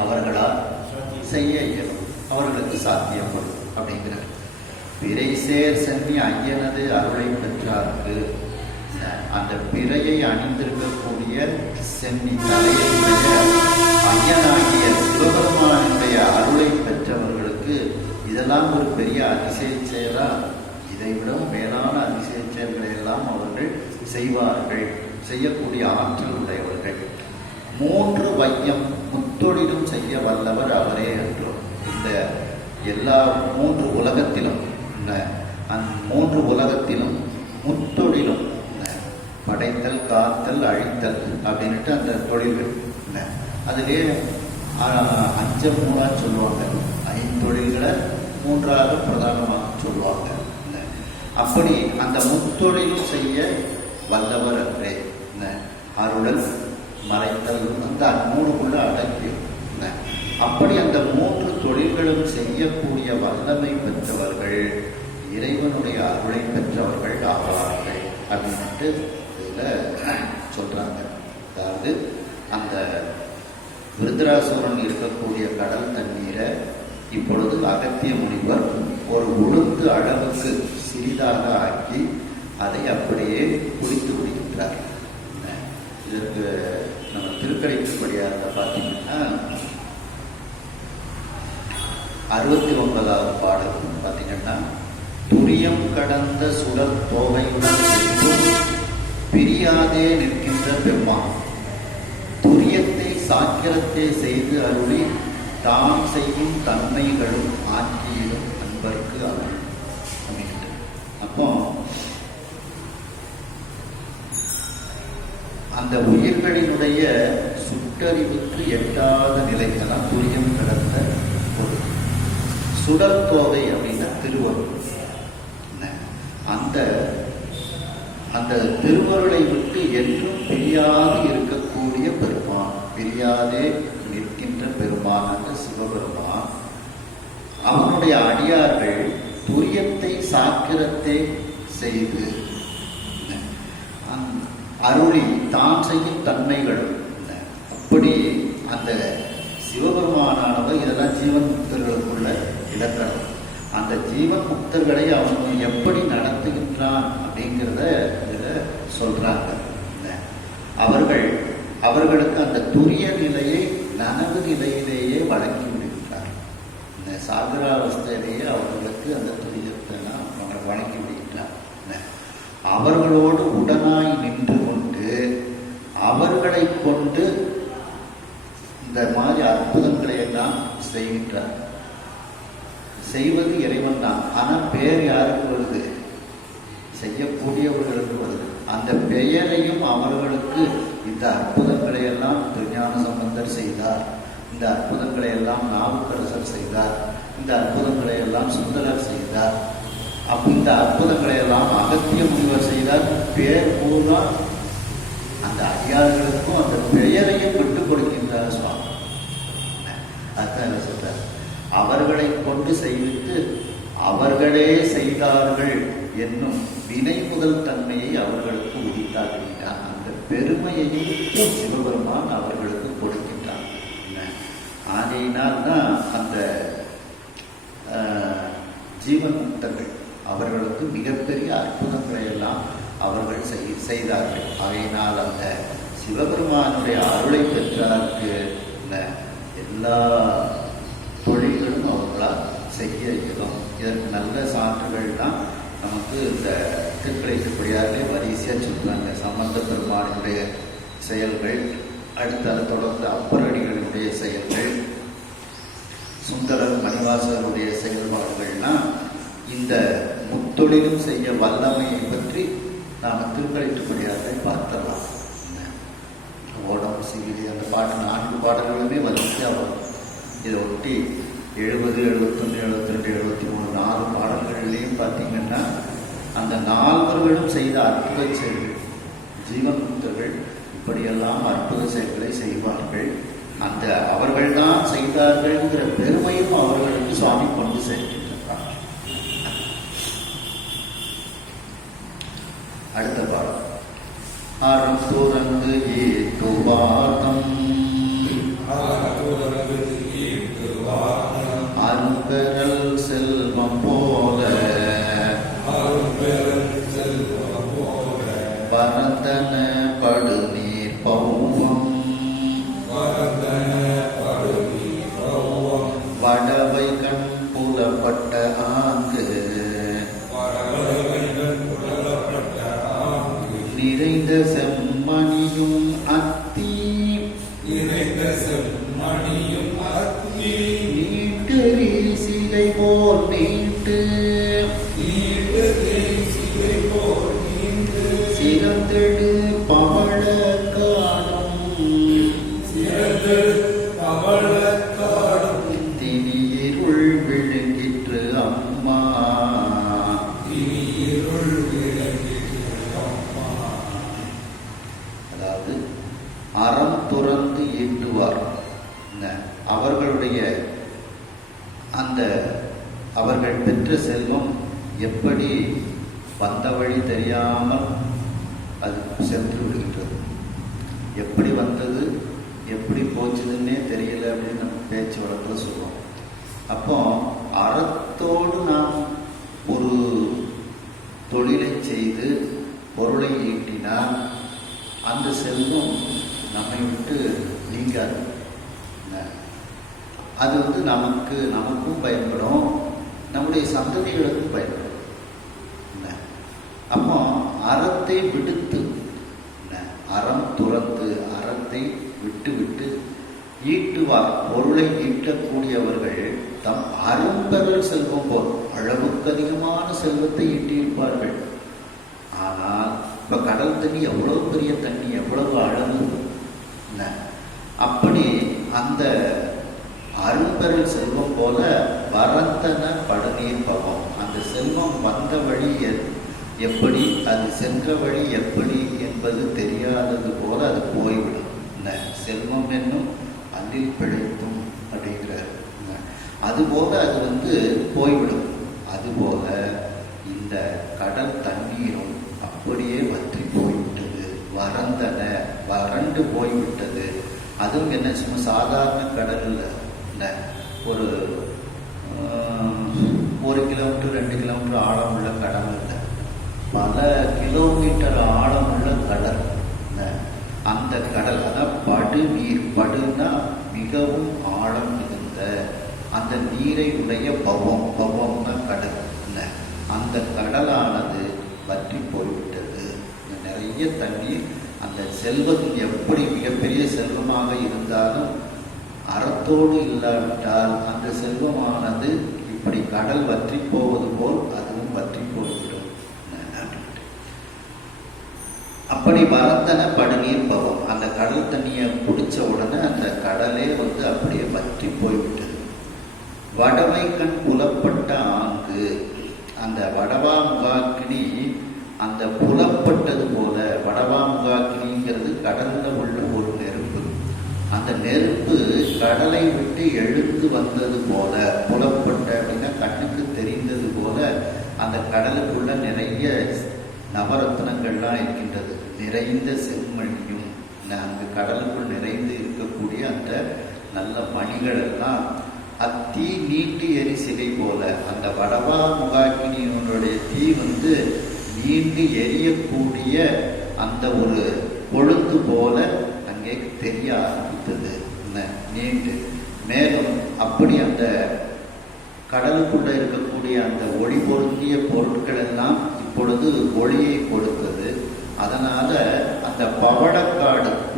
அவர்களால் செய்ய இயலும், அவர்களுக்கு சாத்தியப்படும் அப்படிங்கிறார். பிறை சேர் சென்னி ஐயனது அருளை பெற்றார்க்கு, அந்த பிறையை அணிந்திருக்கக்கூடிய சென்னி தலையுடைய ஐயனாகிய சிவபெருமானுடைய அருளை பெற்றவர்களுக்கு இதெல்லாம் ஒரு பெரிய அதிசய செயலா, இதைவிடவும் மேலான அதிசய செயல்களை எல்லாம் அவர்கள் செய்வார்கள், செய்யக்கூடிய ஆற்றல் உடையவர்கள். 3 வையம் முத்தொழிலும் செய்ய வல்லவர் அவரே என்றும். இந்த எல்லா 3 உலகத்திலும், அந்த 3 உலகத்திலும் முத்தொழிலும், படைத்தல், காத்தல், அழித்தல் அப்படின்ட்டு அந்த தொழில்கள், அதிலே 5 3 சொல்லுவாங்க, 5 தொழில்களை 3ஆக பிரதானமாக சொல்லுவாங்க. அப்படி அந்த முத்தொழிலும் செய்ய வல்லவர் அன்றே. அருளல், மறைத்தல் அந்த 3க்குள்ள அடங்கியும். அப்படி அந்த 3 தொழில்களும் செய்யக்கூடிய வல்லமை பெற்றவர்கள் இறைவனுடைய அருளை பெற்றவர்கள் ஆவார்கள் அப்படின்ட்டு இதில் சொல்றாங்க. அதாவது அந்த விருத்ராசுரன் இருக்கக்கூடிய கடல் தண்ணீரை இப்பொழுது அகத்திய முனிவர் ஒரு உளுந்து அளவுக்கு சிறிதாக ஆக்கி அதை அப்படியே குடித்து விடுகின்றார். இதற்கு நம்ம திருக்கடைப்படியாக பார்த்தீங்கன்னா 69வது பாடல் பார்த்தீங்கன்னா, துரியம் கடந்த சுடர் தோகையுடன் பிரியாதே நிற்கின்ற பெம்மான், துரியத்தை சாக்கிரத்தை செய்து அருளி தான் செய்யும் தன்மைகளும் ஆக்கியிடும் அன்பர்க்கு அருள் அப்படின்ட்டு. அப்போ அந்த உயிர்களினுடைய சுட்டறிவுக்கு எட்டாத நிலைக்கெல்லாம் துரியம் கடந்த ஒரு சுடல் தோகை அப்படின்னா திருவருள். அந்த அந்த திருவருளை விட்டு என்றும் பிரியாது இருக்கக்கூடிய பெருமான், பிரியாதே நிற்கின்ற பெருமான் என்ற சிவபெருமான், அவனுடைய அடியார்கள் துரியத்தை சாக்கிரத்தை செய்து அருளி தான் செய்யும் தன்மைகளும். அப்படி அந்த சிவபெருமானானவர் இதெல்லாம் ஜீவன் முக்தர்களுக்குள்ள இலக்கணம். அந்த ஜீவன் முக்தர்களை அவன் எப்படி நடத்துகின்றான் அப்படிங்கிறத இதில் சொல்றாங்க. அவர்களுக்கு அந்த துரிய நிலையை நனவு நிலையிலேயே வழங்கி விடுகின்றார். இந்த சாகராவஸ்தையிலேயே அவர்களுக்கு அந்த துரியத்தை வழங்கி விடுகின்றார். அவர்களோடு உடனாய் நின்று கொண்டு அவர்களை கொண்டு இந்த மாதிரி அற்புதங்களை எல்லாம் செய்கின்றார். செய்வது இறைவன் தான். ஆனால் பெயர் யாருக்கு வருது? செய்யக்கூடியவர்களுக்கு வருது. அந்த பெயரையும் அவர்களுக்கு இந்த அற்புதங்களை எல்லாம் திருஞான சம்பந்தர் செய்தார், இந்த அற்புதங்களை எல்லாம் நாவுக்கரசர் செய்தார், இந்த அற்புதங்களை எல்லாம் சுந்தரர் செய்தார், இந்த அற்புதங்களை எல்லாம் அகத்திய முனிவர் செய்தார். பெயர் பூரா அந்த அடியார்களுக்கும் அந்த பெயரையும் விட்டுக் கொடுக்கின்றார் சுவாமி. அதுதான் சொல்றார், அவர்களை கொண்டு செய்வித்து அவர்களே செய்தார்கள் என்னும் வினை முதல் தன்மையை அவர்களுக்கு உதித்தார்கள். அந்த பெருமையையும் சிவபெருமான் அவர்களுக்கு கொடுக்கின்றான். ஆகையினால் தான் அந்த ஜீவன் முக்தர்கள் அவர்களுக்கு மிகப்பெரிய அற்புதங்களை எல்லாம் அவர்கள் செய்தார்கள். ஆகையினால் அந்த சிவபெருமானுடைய அருளை பெற்றாருக்கு எல்லா தொழில்களும் அவர்களால் செய்ய இயலும். இதற்கு நல்ல சான்றுகள் தான் நமக்கு இந்த திருக்கடைப்படியார்களே வரிசையாக சொல்றாங்க. சம்பந்த பெருமானுடைய செயல்கள், அடுத்து அதை தொடர்ந்து அப்பரடிகளுடைய செயல்கள், சுந்தரர் மணிவாசகருடைய செயல்பாடுகள்னா இந்த முத்தொழிலும் செய்ய வல்லமையை பற்றி நாம் திருக்கடைப்படியார்களை பார்த்துடலாம். ஓடம் சிகிரி அந்த பாட்டு 4 பாடல்களுமே வரிசையாக வரும். இதை ஒட்டி 70, 71, 72, 73 4 பாடல்கள்லையும் பார்த்தீங்கன்னா அந்த 4வர்களும் செய்த அற்புத செயல்கள், ஜீவன் முக்தர்கள் இப்படியெல்லாம் அற்புத செயல்களை செய்வார்கள். அந்த அவர்கள்தான் செய்தார்கள்ங்கிற பெருமையும் அவர்களுக்கு சுவாமி கொண்டு சேர்க்கின்றார். அடுத்த பாடம், அறம் துறந்து ஏத்துவாதம் படுநீர் பௌவம் வடவை கண் புலப்பட்ட ஆங்கு நிறைந்த செம்மணியும் அத்தி நீட்டறி சிலை போல் நீட்டு சிறந்தெடு பவள காடும் திணியிருள் விழுங்கிற்று அம்மா. அதாவது அறம் துறந்து ஈட்டுவார். அவர்களுடைய அந்த அவர்கள் பெற்ற செல்வம் எப்படி வந்த வழி தெரியாமல் அது சென்று விடுகின்றது. எப்படி வந்தது எப்படி போச்சுதுன்னே தெரியல அப்படின்னு நம்ம பேச்சு வழக்கில் சொல்லுவோம். அப்போ அறத்தோடு நாம் ஒரு தொழிலை செய்து பொருளை ஈட்டினால் அந்த செல்வம் நம்மை விட்டு நீங்காது. அது நமக்கும் பயன்படும், நம்முடைய சந்ததிகளுக்கும் பயன்படும். அப்போ அறத்தை விடுத்து அறம் துறந்து அறத்தை விட்டு ஈட்டுவார். பொருளை ஈட்டக்கூடியவர்கள் தம் அரும்பெறல் செல்வம் போல் அளவுக்கு அதிகமான செல்வத்தை ஈட்டியிருப்பார்கள். ஆனால் இப்ப கடல் தண்ணி எவ்வளவு பெரிய தண்ணி, எவ்வளவு அளவு. அப்படி அந்த அரும்பெறல் செல்வம் போல வரந்தன படுநீர் பவம். அந்த செல்வம் வந்த வழி எப்படி, அது சென்ற வழி எப்படி என்பது தெரியாதது போல அது போய்விடும். செல்வம் என்னும் அதில் பிழைத்தும் அப்படிங்கிறார். அதுபோல அது போய்விடும். அதுபோல இந்த கடல் தண்ணீரும் அப்படியே வற்றி போய்விட்டது, வறண்டு போய்விட்டது. அதுவும் என்ன, சும்மா சாதாரண கடல்ல ஒரு 1 கிலோமீட்டர் 2 கிலோமீட்டர் ஆழமுள்ள கடல் இல்லை, பல கிலோமீட்டர் ஆழமுள்ள கடல். அந்த கடல் அதான் படுநீர். படுனா மிகவும் ஆழம் மிகுந்த அந்த நீரை உடைய பவம்னா கடல். அந்த கடலானது வற்றி போய்விட்டது. நிறைய தண்ணீர். அந்த செல்வம் எப்படி மிகப்பெரிய செல்வமாக இருந்தாலும் அறத்தோடு இல்லாவிட்டால் அந்த செல்வமானது இப்படி கடல் வற்றி போவது போல் அதுவும் வற்றி போய்விடும். அப்படி வரந்தன படுநீர் பவம். அந்த கடல் தண்ணியை குடிச்ச உடனே அந்த கடலே அப்படியே வற்றி போய்விட்டது. வடவை கண் புலப்பட்ட ஆங்கு. அந்த வடவா முகாக்கினி அந்த புலப்பட்டது போல, வடவா முகாக்கினிங்கிறது கடல்ல உள்ள ஒரு நெருப்பு. அந்த நெருப்பு கடலை விட்டு எழுந்து வந்தது போல, புலப்பட்ட அப்படின்னா கண்ணுக்கு தெரிந்தது போல அந்த கடலுக்குள்ள நிறைய நவரத்னங்கள்லாம் இருக்கின்றது. நிறைந்த செம்மணியும் அங்கு கடலுக்குள் நிறைந்து இருக்கக்கூடிய அந்த நல்ல மணிகள் எல்லாம் அத்தீ நீட்டி எரி சிலை போல. அந்த வடவா முகாக்கினியினுடைய தீ நீண்டு எரியக்கூடிய அந்த ஒரு பொழுது போல அங்கே தெரிய ஆரம்பித்தது. நீண்டு மேலும் அப்படி அந்த கடலுக்குள்ள இருக்கக்கூடிய அந்த ஒளி பொருந்திய பொருட்கள் எல்லாம் இப்பொழுது ஒளியை கொடுத்தது. அதனால அந்த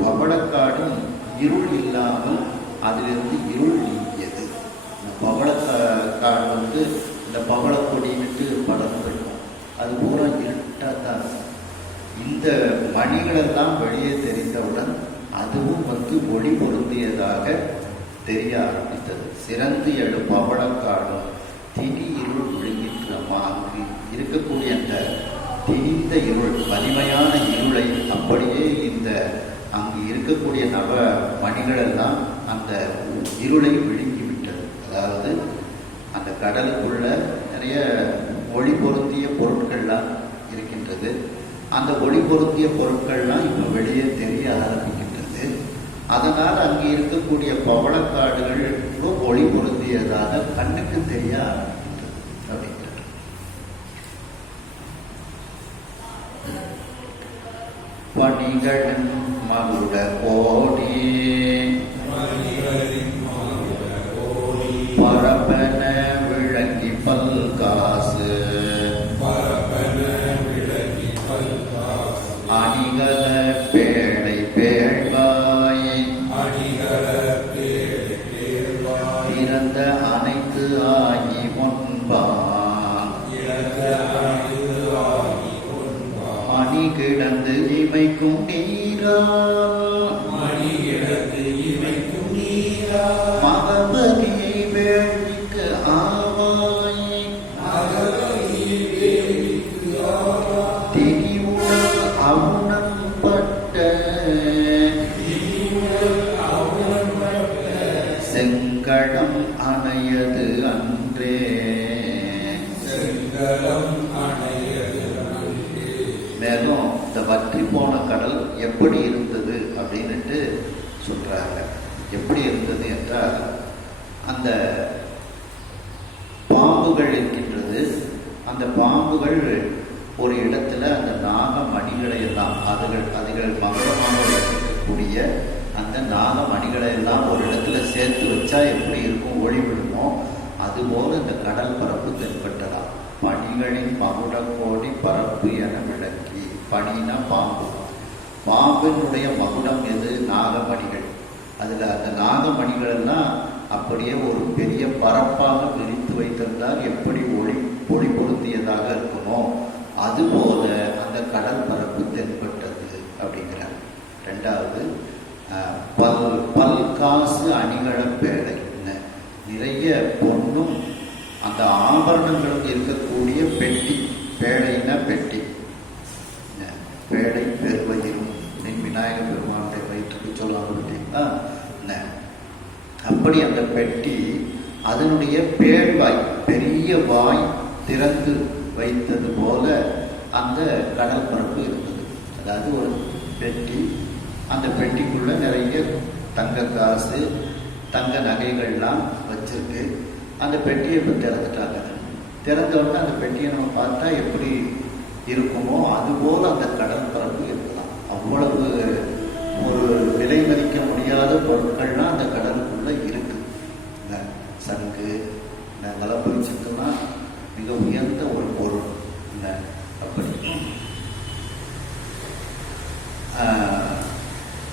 பவளக்காடும் இருள் இல்லாமல் அதிலிருந்து இருள் நீங்கியது. இந்த பவளக்காடு இந்த பவளக்கொடின்ட்டு படர்ந்துருக்கும், அது பூரா இருட்டாக தான் இருக்கும். இந்த மணிகளெல்லாம் வெளியே தெரிந்தவுடன் அதுவும் ஒளி பொருந்தியதாக தெரிய ஆரம்பித்தது. சிறந்து எழு பவளக்காடும் திணி இருள் விழுங்கிற்றமா. அங்கு இருக்கக்கூடிய அந்த திணிந்த இருள், வலிமையான இருளை அப்படியே அங்கு இருக்கக்கூடிய நவ மணிகளெல்லாம் அந்த இருளை விழுங்கிவிட்டது. அதாவது அந்த கடலுக்குள்ள நிறைய ஒளி பொருந்திய பொருட்கள்லாம் இருக்கின்றது. அந்த ஒளி பொருந்திய பொருட்கள்லாம் இப்போ வெளியே தெரிய ஆரம்பிக்கின்றது. அதனால் அங்கே இருக்கக்கூடிய பவளக்காடுகள் ஒளி பொருந்தியதாக கண்ணுக்கு தெரிய ஆரம்பிக்கின்றது அப்படிங்கிறது. பணி மணிகளின் மகுட கோடி பரப்பன விளங்கி பல்காசு அணிகல பேழை பேழ்வாய் பிறந்த அனைத்து ஆகி ஒன்பான் மணி கிடந்து இமைக்கும் நீரால் மகபதியை வேள்விக்கு ஆவாய் திரிவுடல் அவுணன் பட்ட செங்கடம் அணையது அன்றே. மேலும் இந்த வற்றி போன கடல் எப்படி இருந்தது அப்படின்னுட்டு சொல்றாங்க. எப்படி இருந்தது என்றால், அந்த பாம்புகள் இருக்கின்றது. அந்த பாம்புகள் ஒரு இடத்துல அந்த நாகமணிகளை எல்லாம் அதுகள் மங்களமாக இருக்கக்கூடிய அந்த நாகமணிகளை எல்லாம் ஒரு இடத்துல சேர்த்து வச்சா எப்படி இருக்கும், ஒளி விடுமோ அதுபோல இந்த கடல் பரப்பு தென்பட்டதாம். பணிகளின் மகுட கோடி பரப்பு என விளக்கி. பணினா பாம்பு. பாம்பினுடைய மகுடம் எது? நாகமணிகள். அதில் அந்த நாகமணிகள் எல்லாம் அப்படியே ஒரு பெரிய பரப்பாக விரித்து வைத்திருந்தால் எப்படி ஒளி பொருந்தியதாக இருக்குமோ அதுபோல அந்த கடல் பரப்பு தென்பட்டது அப்படிங்கிறார். ரெண்டாவது, பல்காசு அணிகள பேழை. நிறைய பொண்ணும் அந்த ஆபரணங்களும் இருக்கக்கூடிய பெட்டி. பேழைன்னா பெட்டி. பேழை பெருவதிலும் விநாயக பெருமானுடைய வயிற்றுக்கு சொல்லுவாங்க பார்த்தீங்களா. அப்படி அந்த பெட்டி அதனுடைய பேழ்வாய், பெரிய வாய் திறந்து வைத்தது போல அந்த கடல் பரப்பு இருந்தது. அதாவது ஒரு பெட்டி, அந்த பெட்டிக்குள்ள நிறைய தங்க காசு தங்க நகைகள்லாம் வச்சிருக்கு. அந்த பெட்டியை இப்போ திறந்துட்டாங்க. திறந்தோடனே அந்த பெட்டியை நம்ம பார்த்தா எப்படி இருக்குமோ அதுபோல் அந்த கடல் பரப்பு இருக்கலாம். அவ்வளவு ஒரு விலை மதிக்க முடியாத பொருட்கள்லாம் அந்த கடலுக்குள்ள இருக்கு. சங்கு, நலப்பொறி சங்குனா மிக உயர்ந்த ஒரு பொருள். அப்படி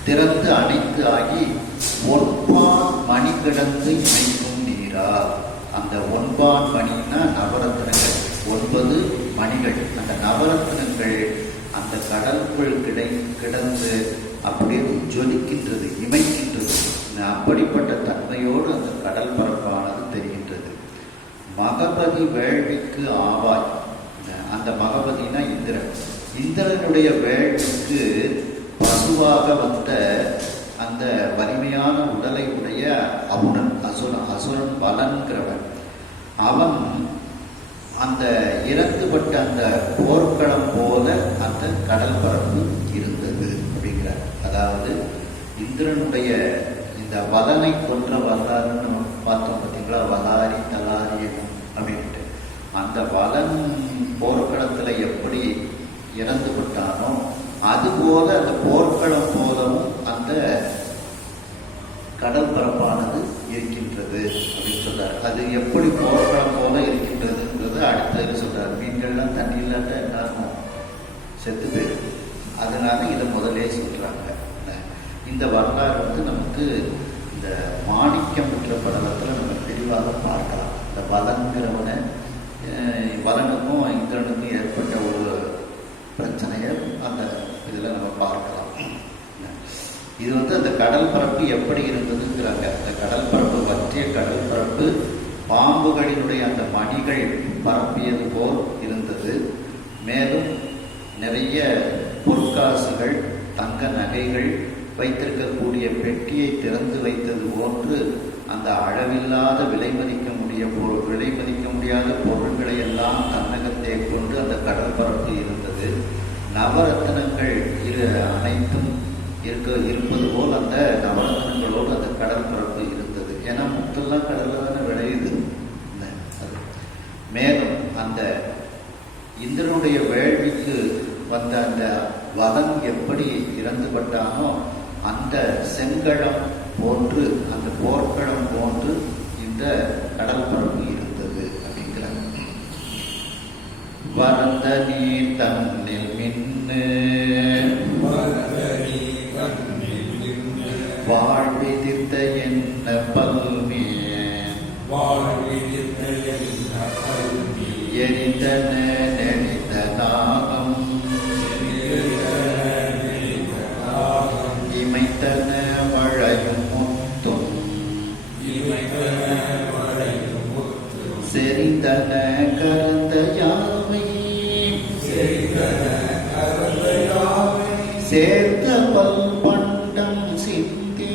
திறந்து அணைத்து ஆகி ஒன்பான் மணி கிடந்து இணைக்கும் நீரா. அந்த ஒன்பான் மணின்னா நவரத்னங்கள், 9 மணிகள். அந்த நவரத்னங்கள் அந்த கடலுக்குள் கிடந்து அப்படியே ஜொலிக்கின்றது, இமைக்கின்றது. அப்படிப்பட்ட தன்மையோடு அந்த கடல் பரப்பானது தெரிகின்றது. மகபதி வேள்விக்கு ஆவாய். அந்த மகபதினா இந்திரன். இந்திரனுடைய வேள்விக்கு பசுவாக வந்த அந்த வலிமையான உடலை உடைய அசுரன் பலன்கிறவன். அவன் அந்த இறந்துபட்ட அந்த போர்க்களம் போல அந்த கடல் பரப்பு இருந்தது அப்படிங்கிறார். அதாவது இந்திரனுடைய இந்த வலனை கொன்ற வரலாறுன்னு பார்த்தோம் பார்த்தீங்களா, வலாரி தலாரி அப்படின்ட்டு. அந்த வலன் போர்க்களத்தில் எப்படி இறந்துபட்டானோ அதுபோல அந்த போர்க்களம் போலவும் அந்த கடல் பரப்பானது இருக்கின்றது அப்படின்னு சொல்றாரு. அது எப்படி போர்க்களம் போல இருக்கின்றதுன்றது அடுத்தது சொல்றாரு. மீன்கள்லாம் தண்ணி இல்லாத என்ன செத்து போயிருக்கு. அதனால இதை முதலே சொல்றாங்க. இந்த வரலாறு நமக்கு இந்த மாணிக்கம் என்ற படலத்தில் நம்ம தெளிவாக பார்க்கலாம். இந்த வலன்கிறவனை வலனுக்கும் இந்திரனுக்கும் ஏற்பட்ட ஒரு பிரச்சனையை அந்த இதில் நம்ம பார்க்கலாம். இது அந்த கடல் பரப்பு எப்படி இருந்ததுங்கிறாங்க. அந்த கடல் பரப்பு, வற்றிய கடல் பரப்பு பாம்புகளினுடைய அந்த மணிகள் பரப்பியது போல் இருந்தது. மேலும் நிறைய பொற்காசுகள், தங்க நகைகள் வைத்திருக்கக்கூடிய பெட்டியை திறந்து வைத்தது போன்று அந்த அளவில்லாத விலை மதிக்க முடியாத பொருட்களை எல்லாம் தன்னகத்தை கொண்டு அந்த கடல் பரப்பு இருந்தது. நவரத்னங்கள் அனைத்தும் இருப்பது போல் அந்த நவரத்னங்களோடு அந்த கடல் பரப்பு இருந்தது. ஏன்னா முத்தெல்லாம் கடல்ல தானே விளையுது. மேலும் அந்த இந்திரனுடைய வேள்விக்கு வந்த அந்த வதன் எப்படி இறந்துபட்டானோ அந்த செங்கடம் போன்று, அந்த போர்க்களம் போன்று இந்த கடல் பரப்பு இருந்தது அப்படிங்கிறார். வறந்த நீர் தன்னில் மின்னு வாழ்விதித்த என்ன பல்மே எரிந்தன நெடித்த நாகம் இமைத்தன வளையும் முத்தும் செறிந்தன கரந்த யாமை சேர்த்த பல் பண்டம் சிந்தி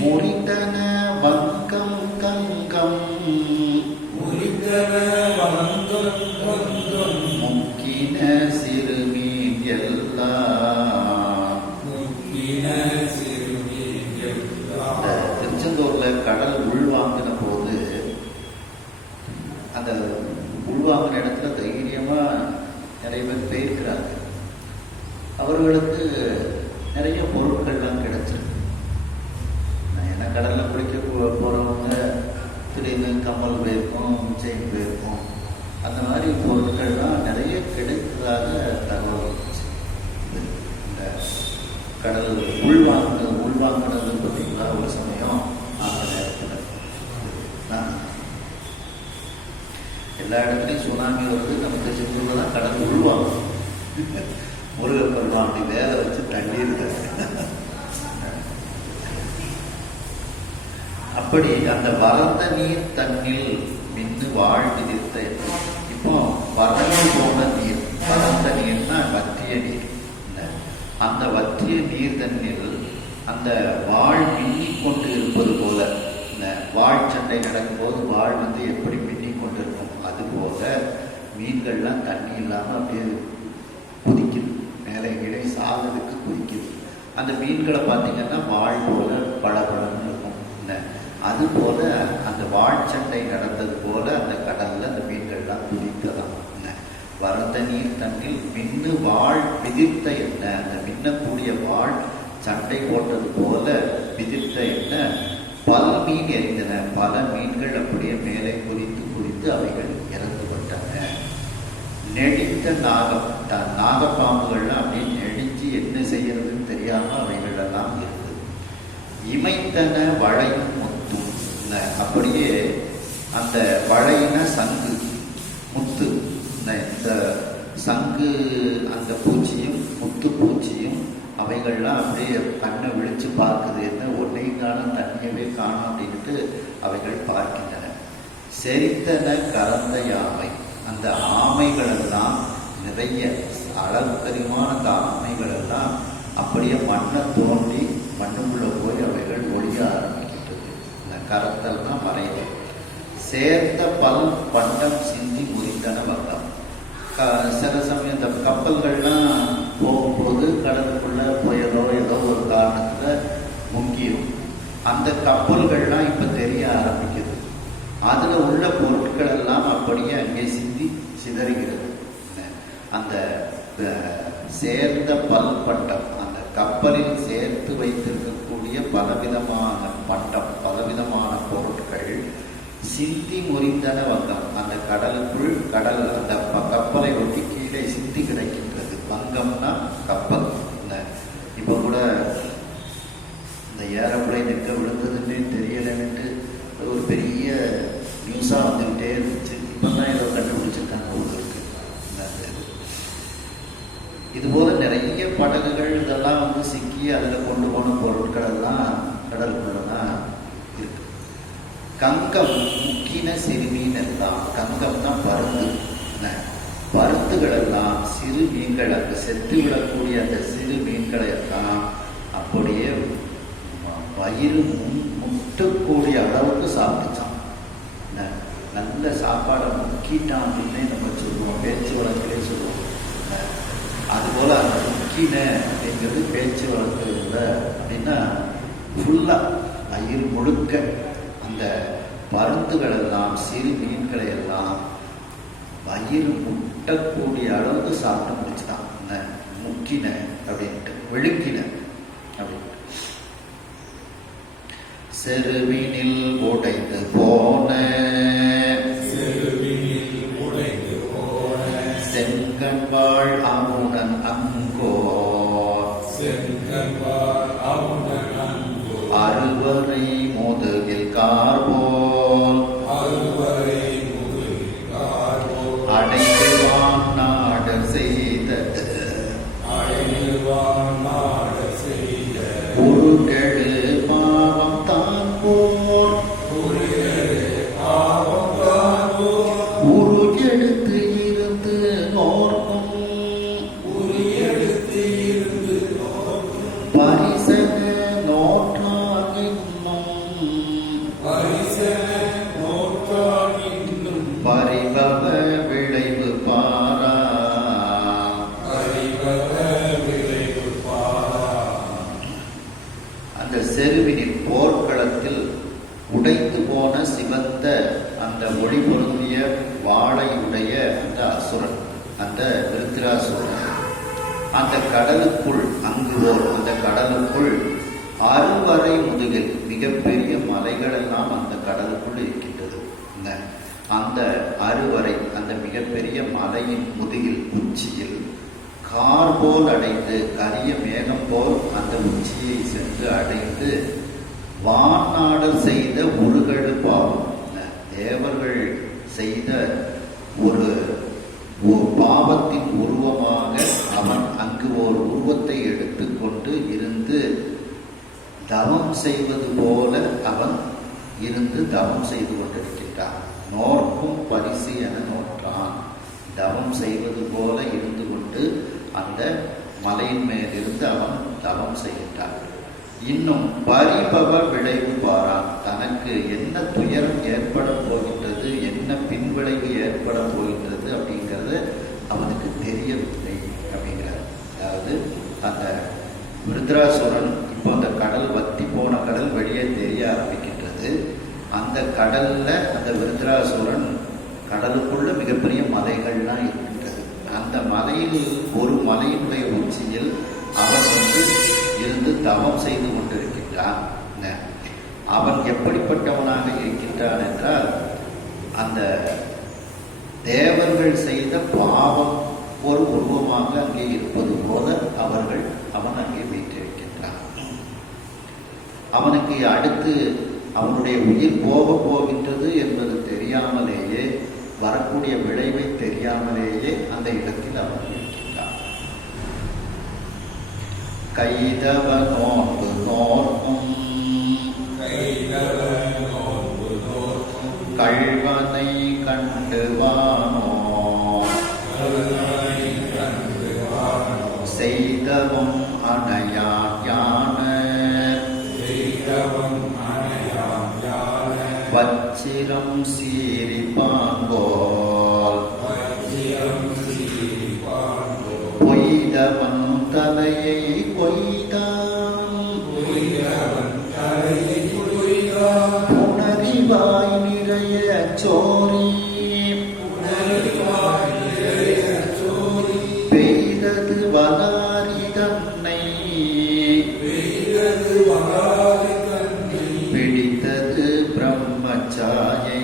முறிந்தன வங்கம் கங்கம் முக்கின சிறுமீன் எல்லாம். திருச்செந்தூர்ல கடல் உள்வாங்கின போது அந்த உள்வாங்கின இடத்துல தைரியமா நிறைய பேர் போயிருக்கிறாங்க. அவர்களுக்கு நிறைய பொருட்கள்லாம் கிடைச்சிருக்கு. ஏன்னா கடல்ல குளிக்க போறவங்க திடீர்னு கம்மல் போயிருக்கும், செயின் போயிருக்கும், அந்த மாதிரி பொருட்கள்லாம் நிறைய கிடைத்ததாக தகவல் இருந்துச்சு. இந்த கடல் உள்வாங்கினது பார்த்தீங்களா ஒரு சமயம் அந்த நேரத்தில் எல்லா இடத்துலையும் சுனாமி வருது. நமக்கு செஞ்சு தான் கடல் உள்வாங்கும். முருகன் பெருமான் அப்படி வேலை வச்சு தண்ணி இருக்காரு. அப்படி அந்த வறந்த நீர் தண்ணில் மின்னு வாழ்விதித்த. இப்போ வறண்டு போன நீர், வறந்த நீர்னா வற்றிய நீர். அந்த வற்றிய நீர் தண்ணில் அந்த வாழ் மின்னிக் கொண்டு இருப்பது போல, இந்த வாழ் சண்டை நடக்கும்போது வாழ் எப்படி மின்னிக் கொண்டு இருக்கும், அது போல மீன்கள்லாம் தண்ணி இல்லாமல் அப்படியே குதிக்குது, மேலே கீழே சாதத்துக்கு குதிக்குது. அந்த மீன்களை பார்த்தீங்கன்னா வாழ் போல பளபளன்னு இருக்கும். அது போல அந்த வாழ்ச்சண்டை நடந்தது போல அந்த கடல்ல அந்த மீன்கள்லாம் குதிக்கலாம். வறந்த நீர் தண்ணில் மின்னு வாழ் விதிர்த்த என்ன, அந்த மின்னக்கூடிய வாழ் சண்டை போட்டது போல விதிர்த்த என்ன பல மீன் எரிந்தன. பல மீன்கள் அப்படியே மேலே குறித்து அவைகள் இறந்துபட்டன. நெடித்த நாகம், நாகப்பாம்புகள்லாம் அப்படியே நெடிஞ்சு என்ன செய்யறதுன்னு தெரியாம அவைகள் எல்லாம் இருந்தது. இமைத்தன வளையும் முத்தும், அப்படியே அந்த வளையின சங்கு முத்து, இந்த சங்கு அந்த பூச்சியும் முத்து பூச்சியும் அவைகள்லாம் அப்படியே கண்ணை விழிச்சு பார்க்குது. என்ன ஒன்றையும் காணும், தண்ணியவே காணும் அப்படின்ட்டு அவைகள் பார்க்கின்றன. செரித்தன கலந்த யாமை, அந்த ஆமைகளெல்லாம் நிறைய அளவுக்கு அதிகமான அந்த ஆமைகளெல்லாம் அப்படியே மண்ணை தோண்டி மண்ணுக்குள்ள போய் அவைகள் ஒழிய ஆரம்பிக்கின்றது. இந்த கரத்தல்னா மறைவு. சேர்த்த பல் பண்டம் சிந்தி முறிந்தன வங்கம். சில சமயம் இந்த கப்பல்கள்லாம் போகும்போது கடலுக்குள்ள புயலோ ஏதோ ஒரு காரணத்துல முங்கிடும். அந்த கப்பல்கள்லாம் இப்ப தெரிய ஆரம்பிக்குது. அதுல உள்ள பொருட்கள் எல்லாம் அப்படியே அங்கே சிந்தி சிதறுகிறது. அந்த சேர்ந்த பல் பண்டம், அந்த கப்பலில் சேர்த்து வைத்திருக்கக்கூடிய பலவிதமான பண்டம், பலவிதமான பொருட்கள் சிந்தி முறிந்தன வங்கம். அந்த கடலுக்குள் கடல் அந்த கப்பலை ஒட்டி கீழே சிந்தி கிடைக்கின்றது. வங்கம்னா கப்பல். இப்ப கூட இந்த ஏரோப்ளைன் எங்க விழுந்ததுன்னு தெரியலன்ட்டு ஒரு பெரிய நியூஸா வந்துகிட்டே இருந்துச்சு. இப்பதான் ஏதோ கண்டுபிடிச்சிருக்காங்க உங்களுக்கு. இது போல நிறைய படகுகள் இதெல்லாம் சிக்கி அதுல கொண்டு போன பொருட்கள் எல்லாம் கடலுக்குள்ளதான் இருக்கு. கங்கம் முக்கின சிறுமீன் எல்லாம், கங்கம்னா பருந்து, பருந்துகள் எல்லாம் சிறு மீன்கள், அந்த செத்து விடக்கூடிய அந்த சிறு மீன்களை எல்லாம் அப்படியே வயிறு முட்டக்கூடிய அளவுக்கு சாப்பிட்டுச்சான். நல்ல சாப்பாடை முக்கிட்டான் அப்படின்னே நம்ம சொல்லுவோம், பேச்சு வழக்கிலே சொல்லுவோம். அதுபோல அந்த முக்கின அப்படிங்கிறது பேச்சு வழக்கு இல்லை அப்படின்னா ஃபுல்லா வயிறு முழுக்க அந்த பருந்துகள் எல்லாம் சிறு மீன்களை எல்லாம் வயிறு முட்டக்கூடிய அளவுக்கு சாப்பிட்டு முடிச்சுதான் முக்கின அப்படின்ட்டு விழுக்கின அப்படின்ட்டு. செருவினில் உடைந்து போன செங்கண்வாள் அமுனன் அங்கோ அறுவரை முதுகில் கார்போல் அடைவான் நாடு செய்த உருகெடு பாவம் தான் போல் உருகெடுத்து இருந்து நோர்க்கும் பரிசன நோற்றான் இன்னும் பரிபவ விளைவு பாரா. அந்த செருவினின் போர்க்களத்தில் உடைத்து போன சிவந்த அந்த ஒளி பொருந்திய வாளையுடைய அந்த அசுரன், அந்த விருத்திராசுரன் அந்த கடலுக்குள் அங்குவோர் அந்த கடலுக்குள் அறுவரை முதுகில் மிகப்பெரிய மலைகள் எல்லாம் அந்த கடலுக்குள் இருக்கின்றது. அந்த அறுவரை அந்த மிகப்பெரிய மலையின் முதுகில் உச்சியில் கார் போல் அடைந்து கரிய மேகம் போல் அந்த உச்சியை சென்று அடைந்து வானாடு செய்த உருகடு பாவம், தேவர்கள் செய்த ஒரு பாவத்தின் உருவமாக அவன் அங்கு ஒரு உருவத்தை எடுத்துக்கொண்டு இருந்து தவம் செய்வது போல அவன் இருந்து தவம் செய்து கொண்டிருக்கின்றான். நோர்க்கும் பரிசு என நோற்றான். தவம் செய்வது போல இருந்து கொண்டு அந்த மலையின் மேலிருந்து அவன் தவம் செய்கின்றான். இன்னும் பரிபவ விளைவு பாரான். தனக்கு என்ன துயரம் ஏற்பட போகின்றது, என்ன பின்விளைவு ஏற்பட போகின்றது அப்படிங்கிறது அவனுக்கு தெரியவில்லை அப்படிங்கிறார். அதாவது அந்த விருத்ராசுரன் இப்போ அந்த கடல் வத்தி போன கடல் வெளியே தெரிய ஆரம்பிக்கின்றது. அந்த கடல்ல அந்த விருத்ராசுரன் கடலுக்குள்ள மிகப்பெரிய மலைகள்லாம் இருக்கின்றது. அந்த மலையில் ஒரு மலையினுடைய உச்சியில் அவன் இருந்து தவம் செய்து கொண்டிருக்கின்றான். அவன் எப்படிப்பட்டவனாக இருக்கின்றான் என்றால் அந்த தேவர்கள் செய்த பாவம் ஒரு உருவமாக அங்கே இருப்பது போல அவன் அங்கே வீற்றிருக்கின்றான். அவனுக்கு அடுத்து அவனுடைய உயிர் போகின்றது என்பது தெரியாமலேயே, வரக்கூடிய விளைவை தெரியாமலேயே அந்த இடத்தில் அவன் இருக்கின்றான். கைதவ நோன்பு நோர்க்கும் கள்வனை கண்டுவானோ செய்தவம் அணையான வச்சிரம் சீரிப்பாங்கோல் பொய்தவன் தலையை கொய்தான் புணரிவாய் நிறைய சோரி பெய்தது வளாரி தன்னை பிடித்தது பிரம்மச்சாயை.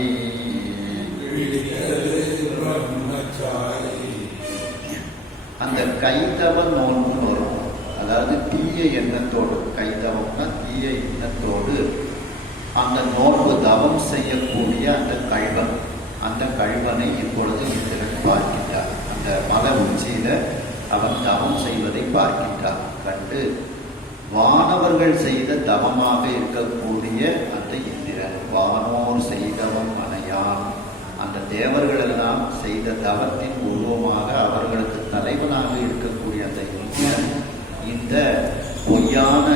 அந்த கைதவ நோன்புன்னு வரும். அதாவது தீய எண்ணத்தோடு, கைதவம்னா தீய எண்ணத்தோடு அந்த நோன்பு தவம் செய்யக்கூடிய அந்த கள்வனை இப்பொழுது இந்திரன் பார்க்கின்றார். அந்த மல உச்சியில அவன் தவம் செய்வதை பார்க்கின்றான். கண்டு வானவர்கள் செய்த தவமாக இருக்கக்கூடிய அந்த இந்திரன், வானோர் செய்தவம் அணையான், அந்த தேவர்கள் எல்லாம் செய்த தவத்தின் உருவமாக அவர்களுக்கு தலைவனாக இருக்கக்கூடிய அந்த இந்திரன் இந்த பொய்யான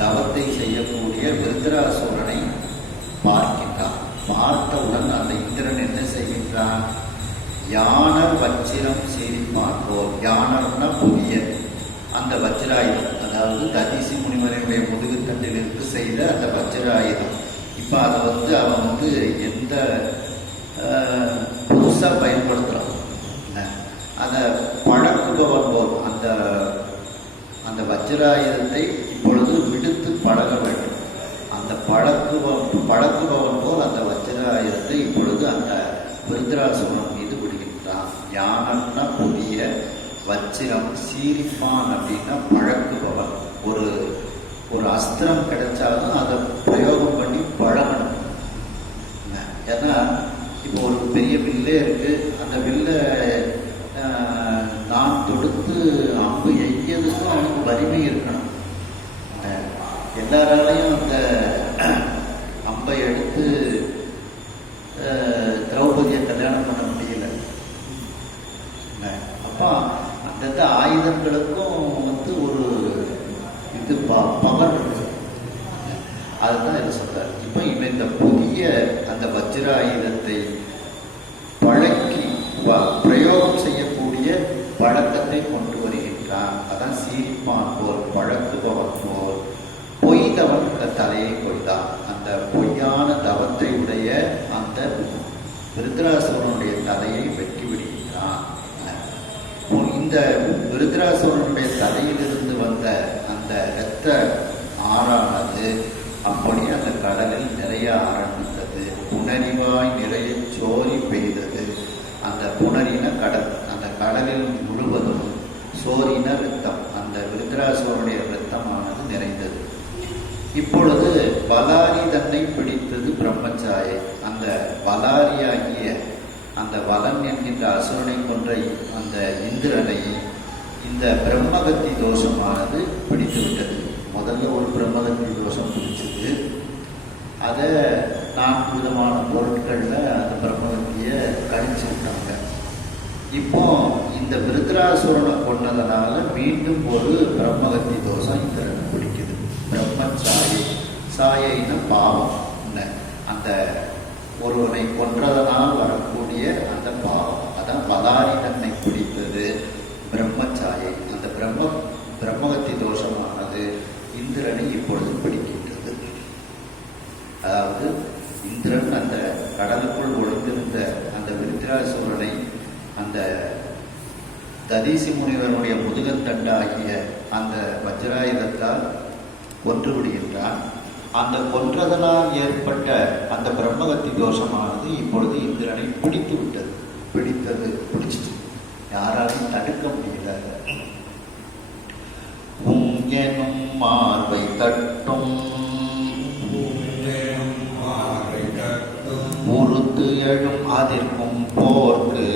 தவத்தை செய்யக்கூடிய விருத்ராசுரனை பார்க்கின்றான். பார்த்தவுடன் அந்த இந்திரன் என்ன செய்கின்றான்? யானர் வச்சிரம் சீரிப்பான் போல், யானர்னா புதிய அந்த வஜ்ராயுதம், அதாவது ததீசி முனிவரையுடைய முதுகுத்தண்டிலிருந்து செய்த அந்த வஜ்ராயுதம். இப்போ அதை அவன் எந்த புதுசாக பயன்படுத்துகிறான். அந்த பழக்குபவன் போல் அந்த வஜ்ராயுதத்தை இப்பொழுது விடுத்து பழக வேண்டும். அந்த பழக்குபவன் போல் அந்த வஜ்ராயுதத்தை இப்பொழுது அந்த விருத்ராசுரன் மீது விடுகின்றான். யானன்னா புதிய, வஜ்ரம், சீரிப்பான் அப்படின்னா பழக்குபவன். ஒரு அஸ்திரம் கிடைச்சாலும் அதை பிரயோகம் பண்ணி பழகணும். ஏன்னா இப்போ ஒரு பெரிய வில்லே இருக்கு, அந்த வில்லை நான் தொடுத்து அம்பு எய்யதுக்கும் அவனுக்கு வலிமை இருக்கணும். எல்லாராலையும் அந்த அம்பை எடுத்து திரௌபதியை கல்யாணம் பண்ண முடியல. அப்போ அந்த ஆயுதங்களுக்கும் ஒரு இது பவர் இருக்கு. அதுதான் இதை சொல்றாரு. இப்போ இவன் இந்த புதிய அந்த வஜ்ராயுதத்தை பழக்கி பிரயோகம் செய்யக்கூடிய பழக்கத்தை கொண்டு வருகின்றான். அதான் சீரிப்பான் போல், பழக்குபவன் போல், பொய்தவன் தலையை கொய்தான். அந்த பொய்யான தவத்தை உடைய அந்த விருத்ராசுரனுடைய தலையை வெட்டி விடுகின்றான். இந்த விருத்ராசுரனுடைய தலையிலிருந்து வந்த அந்த இரத்த ஆறானது அப்படி அந்த கடலில் நிறைய ஆரம்பித்தது. புனரிவாய் நிறைய சோரி பெய்தது. அந்த புனரின கடல், அந்த கடலில் முழுவதும் சோரின இரத்தம், அந்த விருத்ராசுரனுடைய இரத்தமானது நிறைந்தது. இப்பொழுது பலாரி தன்னை பிடித்தது பிரம்மச்சாயை. அந்த பலாரியாகிய அந்த வலன் என்கின்ற அசுரனை கொன்ற அந்த இந்திரனை இந்த பிரம்மகத்தி தோஷமானது பிடித்து விட்டது. முதல்ல ஒரு பிரம்மகத்தி தோஷம் பிடிச்சது. அதை 4 விதமான பொருட்களில் அந்த பிரம்மகத்தியை கழிச்சு விட்டாங்க. இப்போ இந்த விருத்ராசுரனை கொண்டதனால மீண்டும் ஒரு பிரம்மகத்தி தோஷம் இந்திரனை பிடிக்குது. பிரம்மச்சாயை, சாயைன்னு பாவம். அந்த ஒருவனை கொன்றதனால் வரக்கூடிய அந்த பாவம், அதான் பலாரி தன்னை பிடித்தது பிரம்மச்சாயை. அந்த பிரம்மகத்தி தோஷமானது இந்திரனை இப்பொழுது பிடிக்கின்றது. அதாவது இந்திரன் அந்த கடலுக்குள் ஒளிந்திருந்த அந்த விருத்ராசுரனை அந்த ததீசி முனிவனுடைய முதுகத்தண்டாகிய அந்த வஜ்ராயுதத்தால் கொன்று விடுகின்றான். அந்த கொன்றதனால் ஏற்பட்ட அந்த பிரம்மகத்தி தோஷமானது இப்பொழுது இந்திரனை பிடித்து விட்டது. பிடிச்சிட்டு யாராலும் தடுக்க முடியல. எனும் மார்பை தட்டும் உறுத்து எழும் அதிர்க்கும் போர்க்கு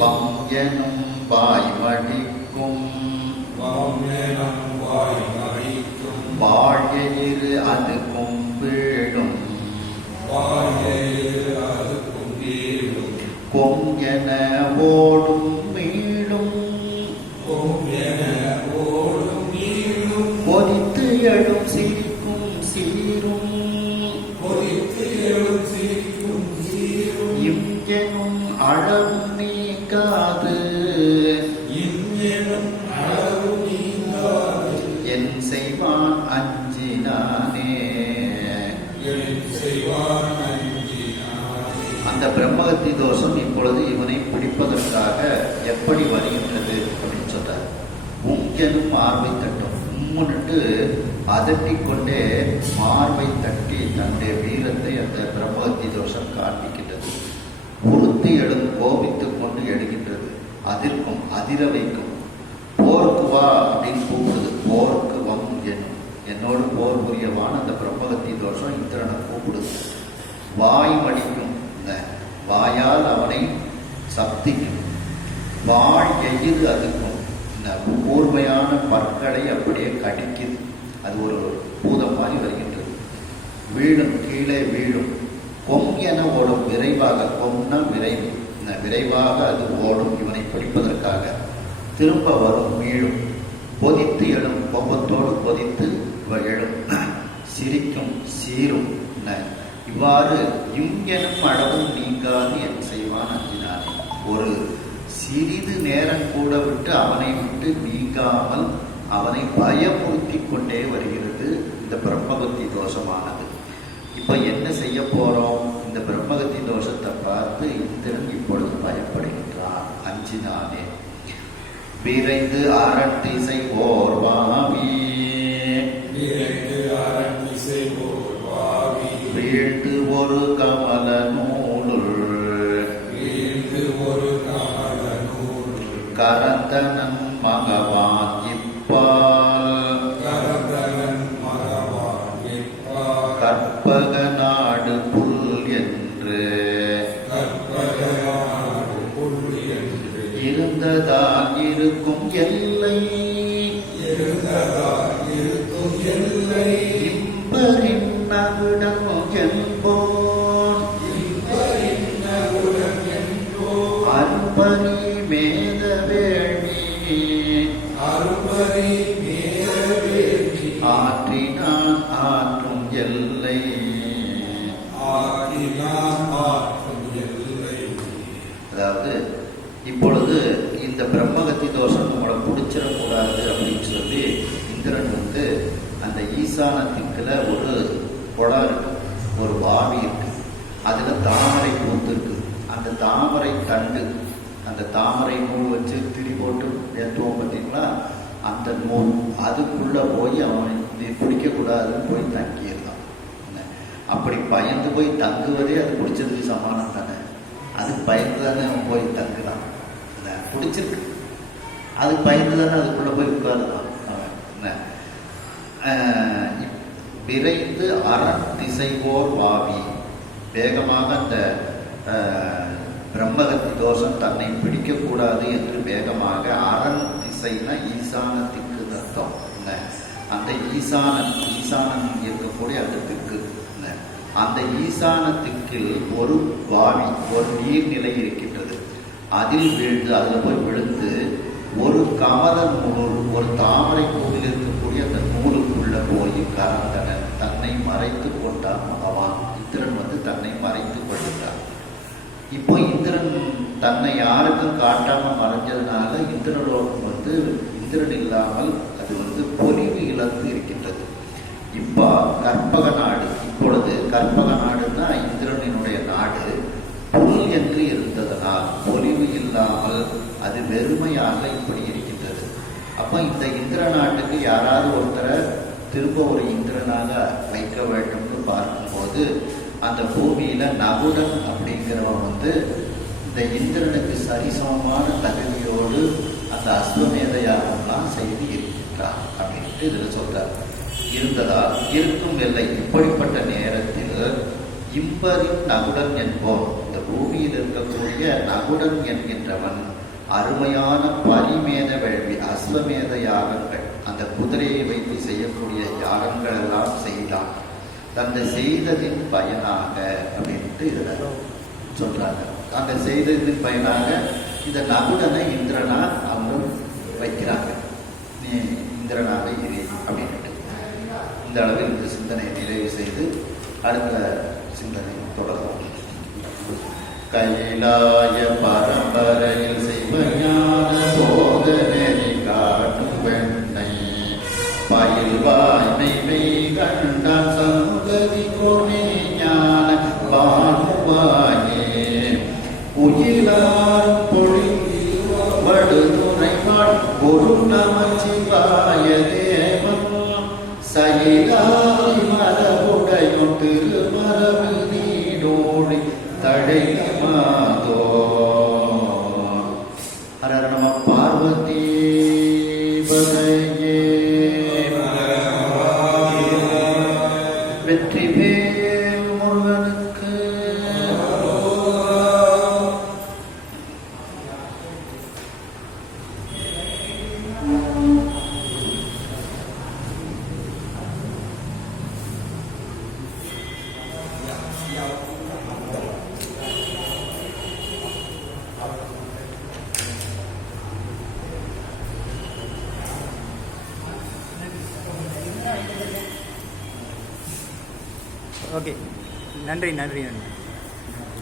பம் எனும் வாய்மடிக்கும் வாழ்யிரு அது கும்பிடும் கொங்கென ஓடும் மீளும் கொதித்து எழும் சிரிக்கும் சீரும் இங்கெனும் அளவும் நீங்காது என் செய்வான் அஞ்சினானே. அந்த பிரம்மகத்தி தோஷம் இப்பொழுது இவனை பிடிப்பதற்காக எப்படி வருகின்றது அப்படின்னு சொல்றார். உங்கெனும் மார்பை தட்டும், முன்னிட்டு அதட்டிக்கொண்டே மார்பை தட்டி தன்னுடைய வீரத்தை அந்த பிரம்மகத்தி தோஷம் காண்பிக்கின்றது. உறுத்தி எழும், கோபித்துக் கொண்டு எழுகின்றது. அதிர்க்கும், அதிர வைக்கும். போருக்கு வா அப்படின்னு கூப்பிடுது. போருக்கு வம் என்னும், என்னோடு போர் புரியவான் அந்த பிரம்மகத்தி தோஷம் இந்திரனை கூப்பிடுது. வாய் மடிக்கும், வாயால் அவனை சப்திக்கும். வாழ் எய்து அதுக்கும், இந்த கூர்மையான பற்களை அப்படியே கடிக்குது. அது ஒரு பூதம் மாதிரி வருகின்றது. வீழும், கீழே வீழும். கொம் என ஓடும், விரைவாக. கொம்னா விரைவு, விரைவாக அது ஓடும் இவனை பிடிப்பதற்காக. திரும்ப வரும், மீளும். கொதித்து எழும், கோபத்தோடு கொதித்து எழும். சிரிக்கும், சீரும். இவ்வாறு இங்கெனும் அளவும் நீங்காது என் செய்வான் அஞ்சினான். ஒரு சிறிது நேரம் கூட விட்டு அவனை விட்டு நீங்காமல் அவனை பயமுறுத்தி கொண்டே வருகிறது இந்த பிரம்மகத்தி தோஷமானது. இப்ப என்ன செய்ய போறோம்? இந்த பிரம்மகத்தி தோஷத்தை பார்த்து இந்திரன் இப்பொழுது பயப்படுகின்றான், அஞ்சினானே. விரைந்து அரட்டிசை போர்வாவி வீழ்ந்து ஒரு கமல நூலுள் கரந்தனன் மகவான் இப்பால் கற்பக நாடு புல் என்று இருந்ததால் இருக்கும் எல்லை இம்பரின் நகுடம் என்போன் அரும்பரி மேத வேள்வி ஆற்றினான் ஆற்றும் எல்லை. அதாவது இப்பொழுது இந்த பிரம்மகத்தி தோஷம் உங்களை பிடிச்சிடக்கூடாது அப்படின்னு சொல்லி இந்திரன் வந்து அந்த ஈசானத்திற்குல ஒரு குளம் இருக்கு, ஒரு வாவி இருக்கு, அதுல தாமரை பூத்து இருக்கு. அந்த தாமரை தண்டு, அந்த தாமரை நூல் வச்சு திரி போட்டு ஏற்றுவோம் பார்த்தீங்களா, அந்த நூல் அதுக்குள்ள போய் அவன் பிடிக்கக்கூடாதுன்னு போய் தங்கியிருந்தான். அப்படி பயந்து போய் தங்குவதே அது பிடிச்சதுக்கு சமானம் தானே. அதுக்கு பயந்து தானே அவன் போய் தங்குறான். பிடிச்சிருக்கு, அதுக்கு பயந்து தானே அதுக்குள்ள போய் உட்காருதான். விரைந்து அரண் திசைவோர் வாவி, வேகமாக அந்த பிரம்மகத்தி தோஷம் தன்னை பிடிக்கக்கூடாது என்று வேகமாக அரண் திசைனா ஈசானத்திற்கு அர்த்தம். அந்த ஈசானம் இருக்கக்கூடிய அந்த திக்கு, அந்த ஈசானத்திற்கு ஒரு வாவி, ஒரு நீர்நிலை இருக்கின்றது. அதில் வீழ்ந்து, அதில் போய் விழுந்து ஒரு கமல நூல், ஒரு தாமரை பூவில் இருக்கக்கூடிய அந்த நூலுக்குள்ள போய் கரந்தனன் தன்னை மறைத்து கொண்டான் பகவான். இந்திரன் வந்து தன்னை மறைத்து கொண்டான். இப்போ இந்திரன் தன்னை யாருக்கும் காட்டாம மறைஞ்சதுனால இந்திரலோகம் வந்து இந்திரன் இல்லாமல் அது வந்து பொலிவு இழந்து இருக்கின்றது. இப்போ கற்பக நாடு, இப்பொழுது கற்பக நாடுன்னா இந்திரனினுடைய நாடு புல் என்று இருந்ததனால் பொலிவு இல்லாமல் அது வெறுமையாக இப்படி இருக்கின்றது. அப்போ இந்த இந்திர நாட்டுக்கு யாராவது ஒருத்தரை திரும்ப ஒரு இந்திரனாக வைக்க வேண்டும்னு பார்க்கும்போது அந்த பூமியில நகுடன் அப்படிங்கிறவன் வந்து இந்த இந்திரனுக்கு சரிசமமான தகுதியோடு அந்த அஸ்வமேத யாகம்லாம் செய்து இருக்கின்றான் அப்படின்ட்டு இதில் சொல்றார். இருந்ததால் இருக்கும் எல்லை. இப்படிப்பட்ட நேரத்தில் இம்பரின் நகுடன் என்போம், இந்த பூமியில் இருக்கக்கூடிய நகுடன் என்கின்றவன் அருமையான பரிமேத வேள்வி, அஸ்வமேத யாகங்கள், அந்த குதிரையை வைத்து செய்யக்கூடிய யாகங்கள் எல்லாம் செய்தான். தந்தை செய்ததின் பயனாக அப்படின்ட்டு இதில் சொல்றாங்க. அந்த செய்ததின் பயனாக இந்த நகுடனை இந்திரனா அவங்க வைக்கிறாங்க. நீ இந்திரனாக இரு அப்படின்ட்டு. இந்த அளவில் இந்த சிந்தனையை நிறைவு செய்து அடுத்த சிந்தனை தொடரும். கைலாய பரம்பரையில் சிவஞான போதனை காட்டும் வெண்ணை பயில்வாய்மை கண்டான் சமுதவி கொனே ஞான பானுவாயே உயிலாரும் பொழில் வடுதுறைவாள் ஒரு நமச்சிவாய தேவன் சயிலாய் மரபுடையும் திருமரபு நீடோடி தடை மாதோ. ஹர நம பார்வதி பதையே. வெற்றி வேல் முருகனுக்கு. ஓகே, நன்றி நன்றி நன்றி.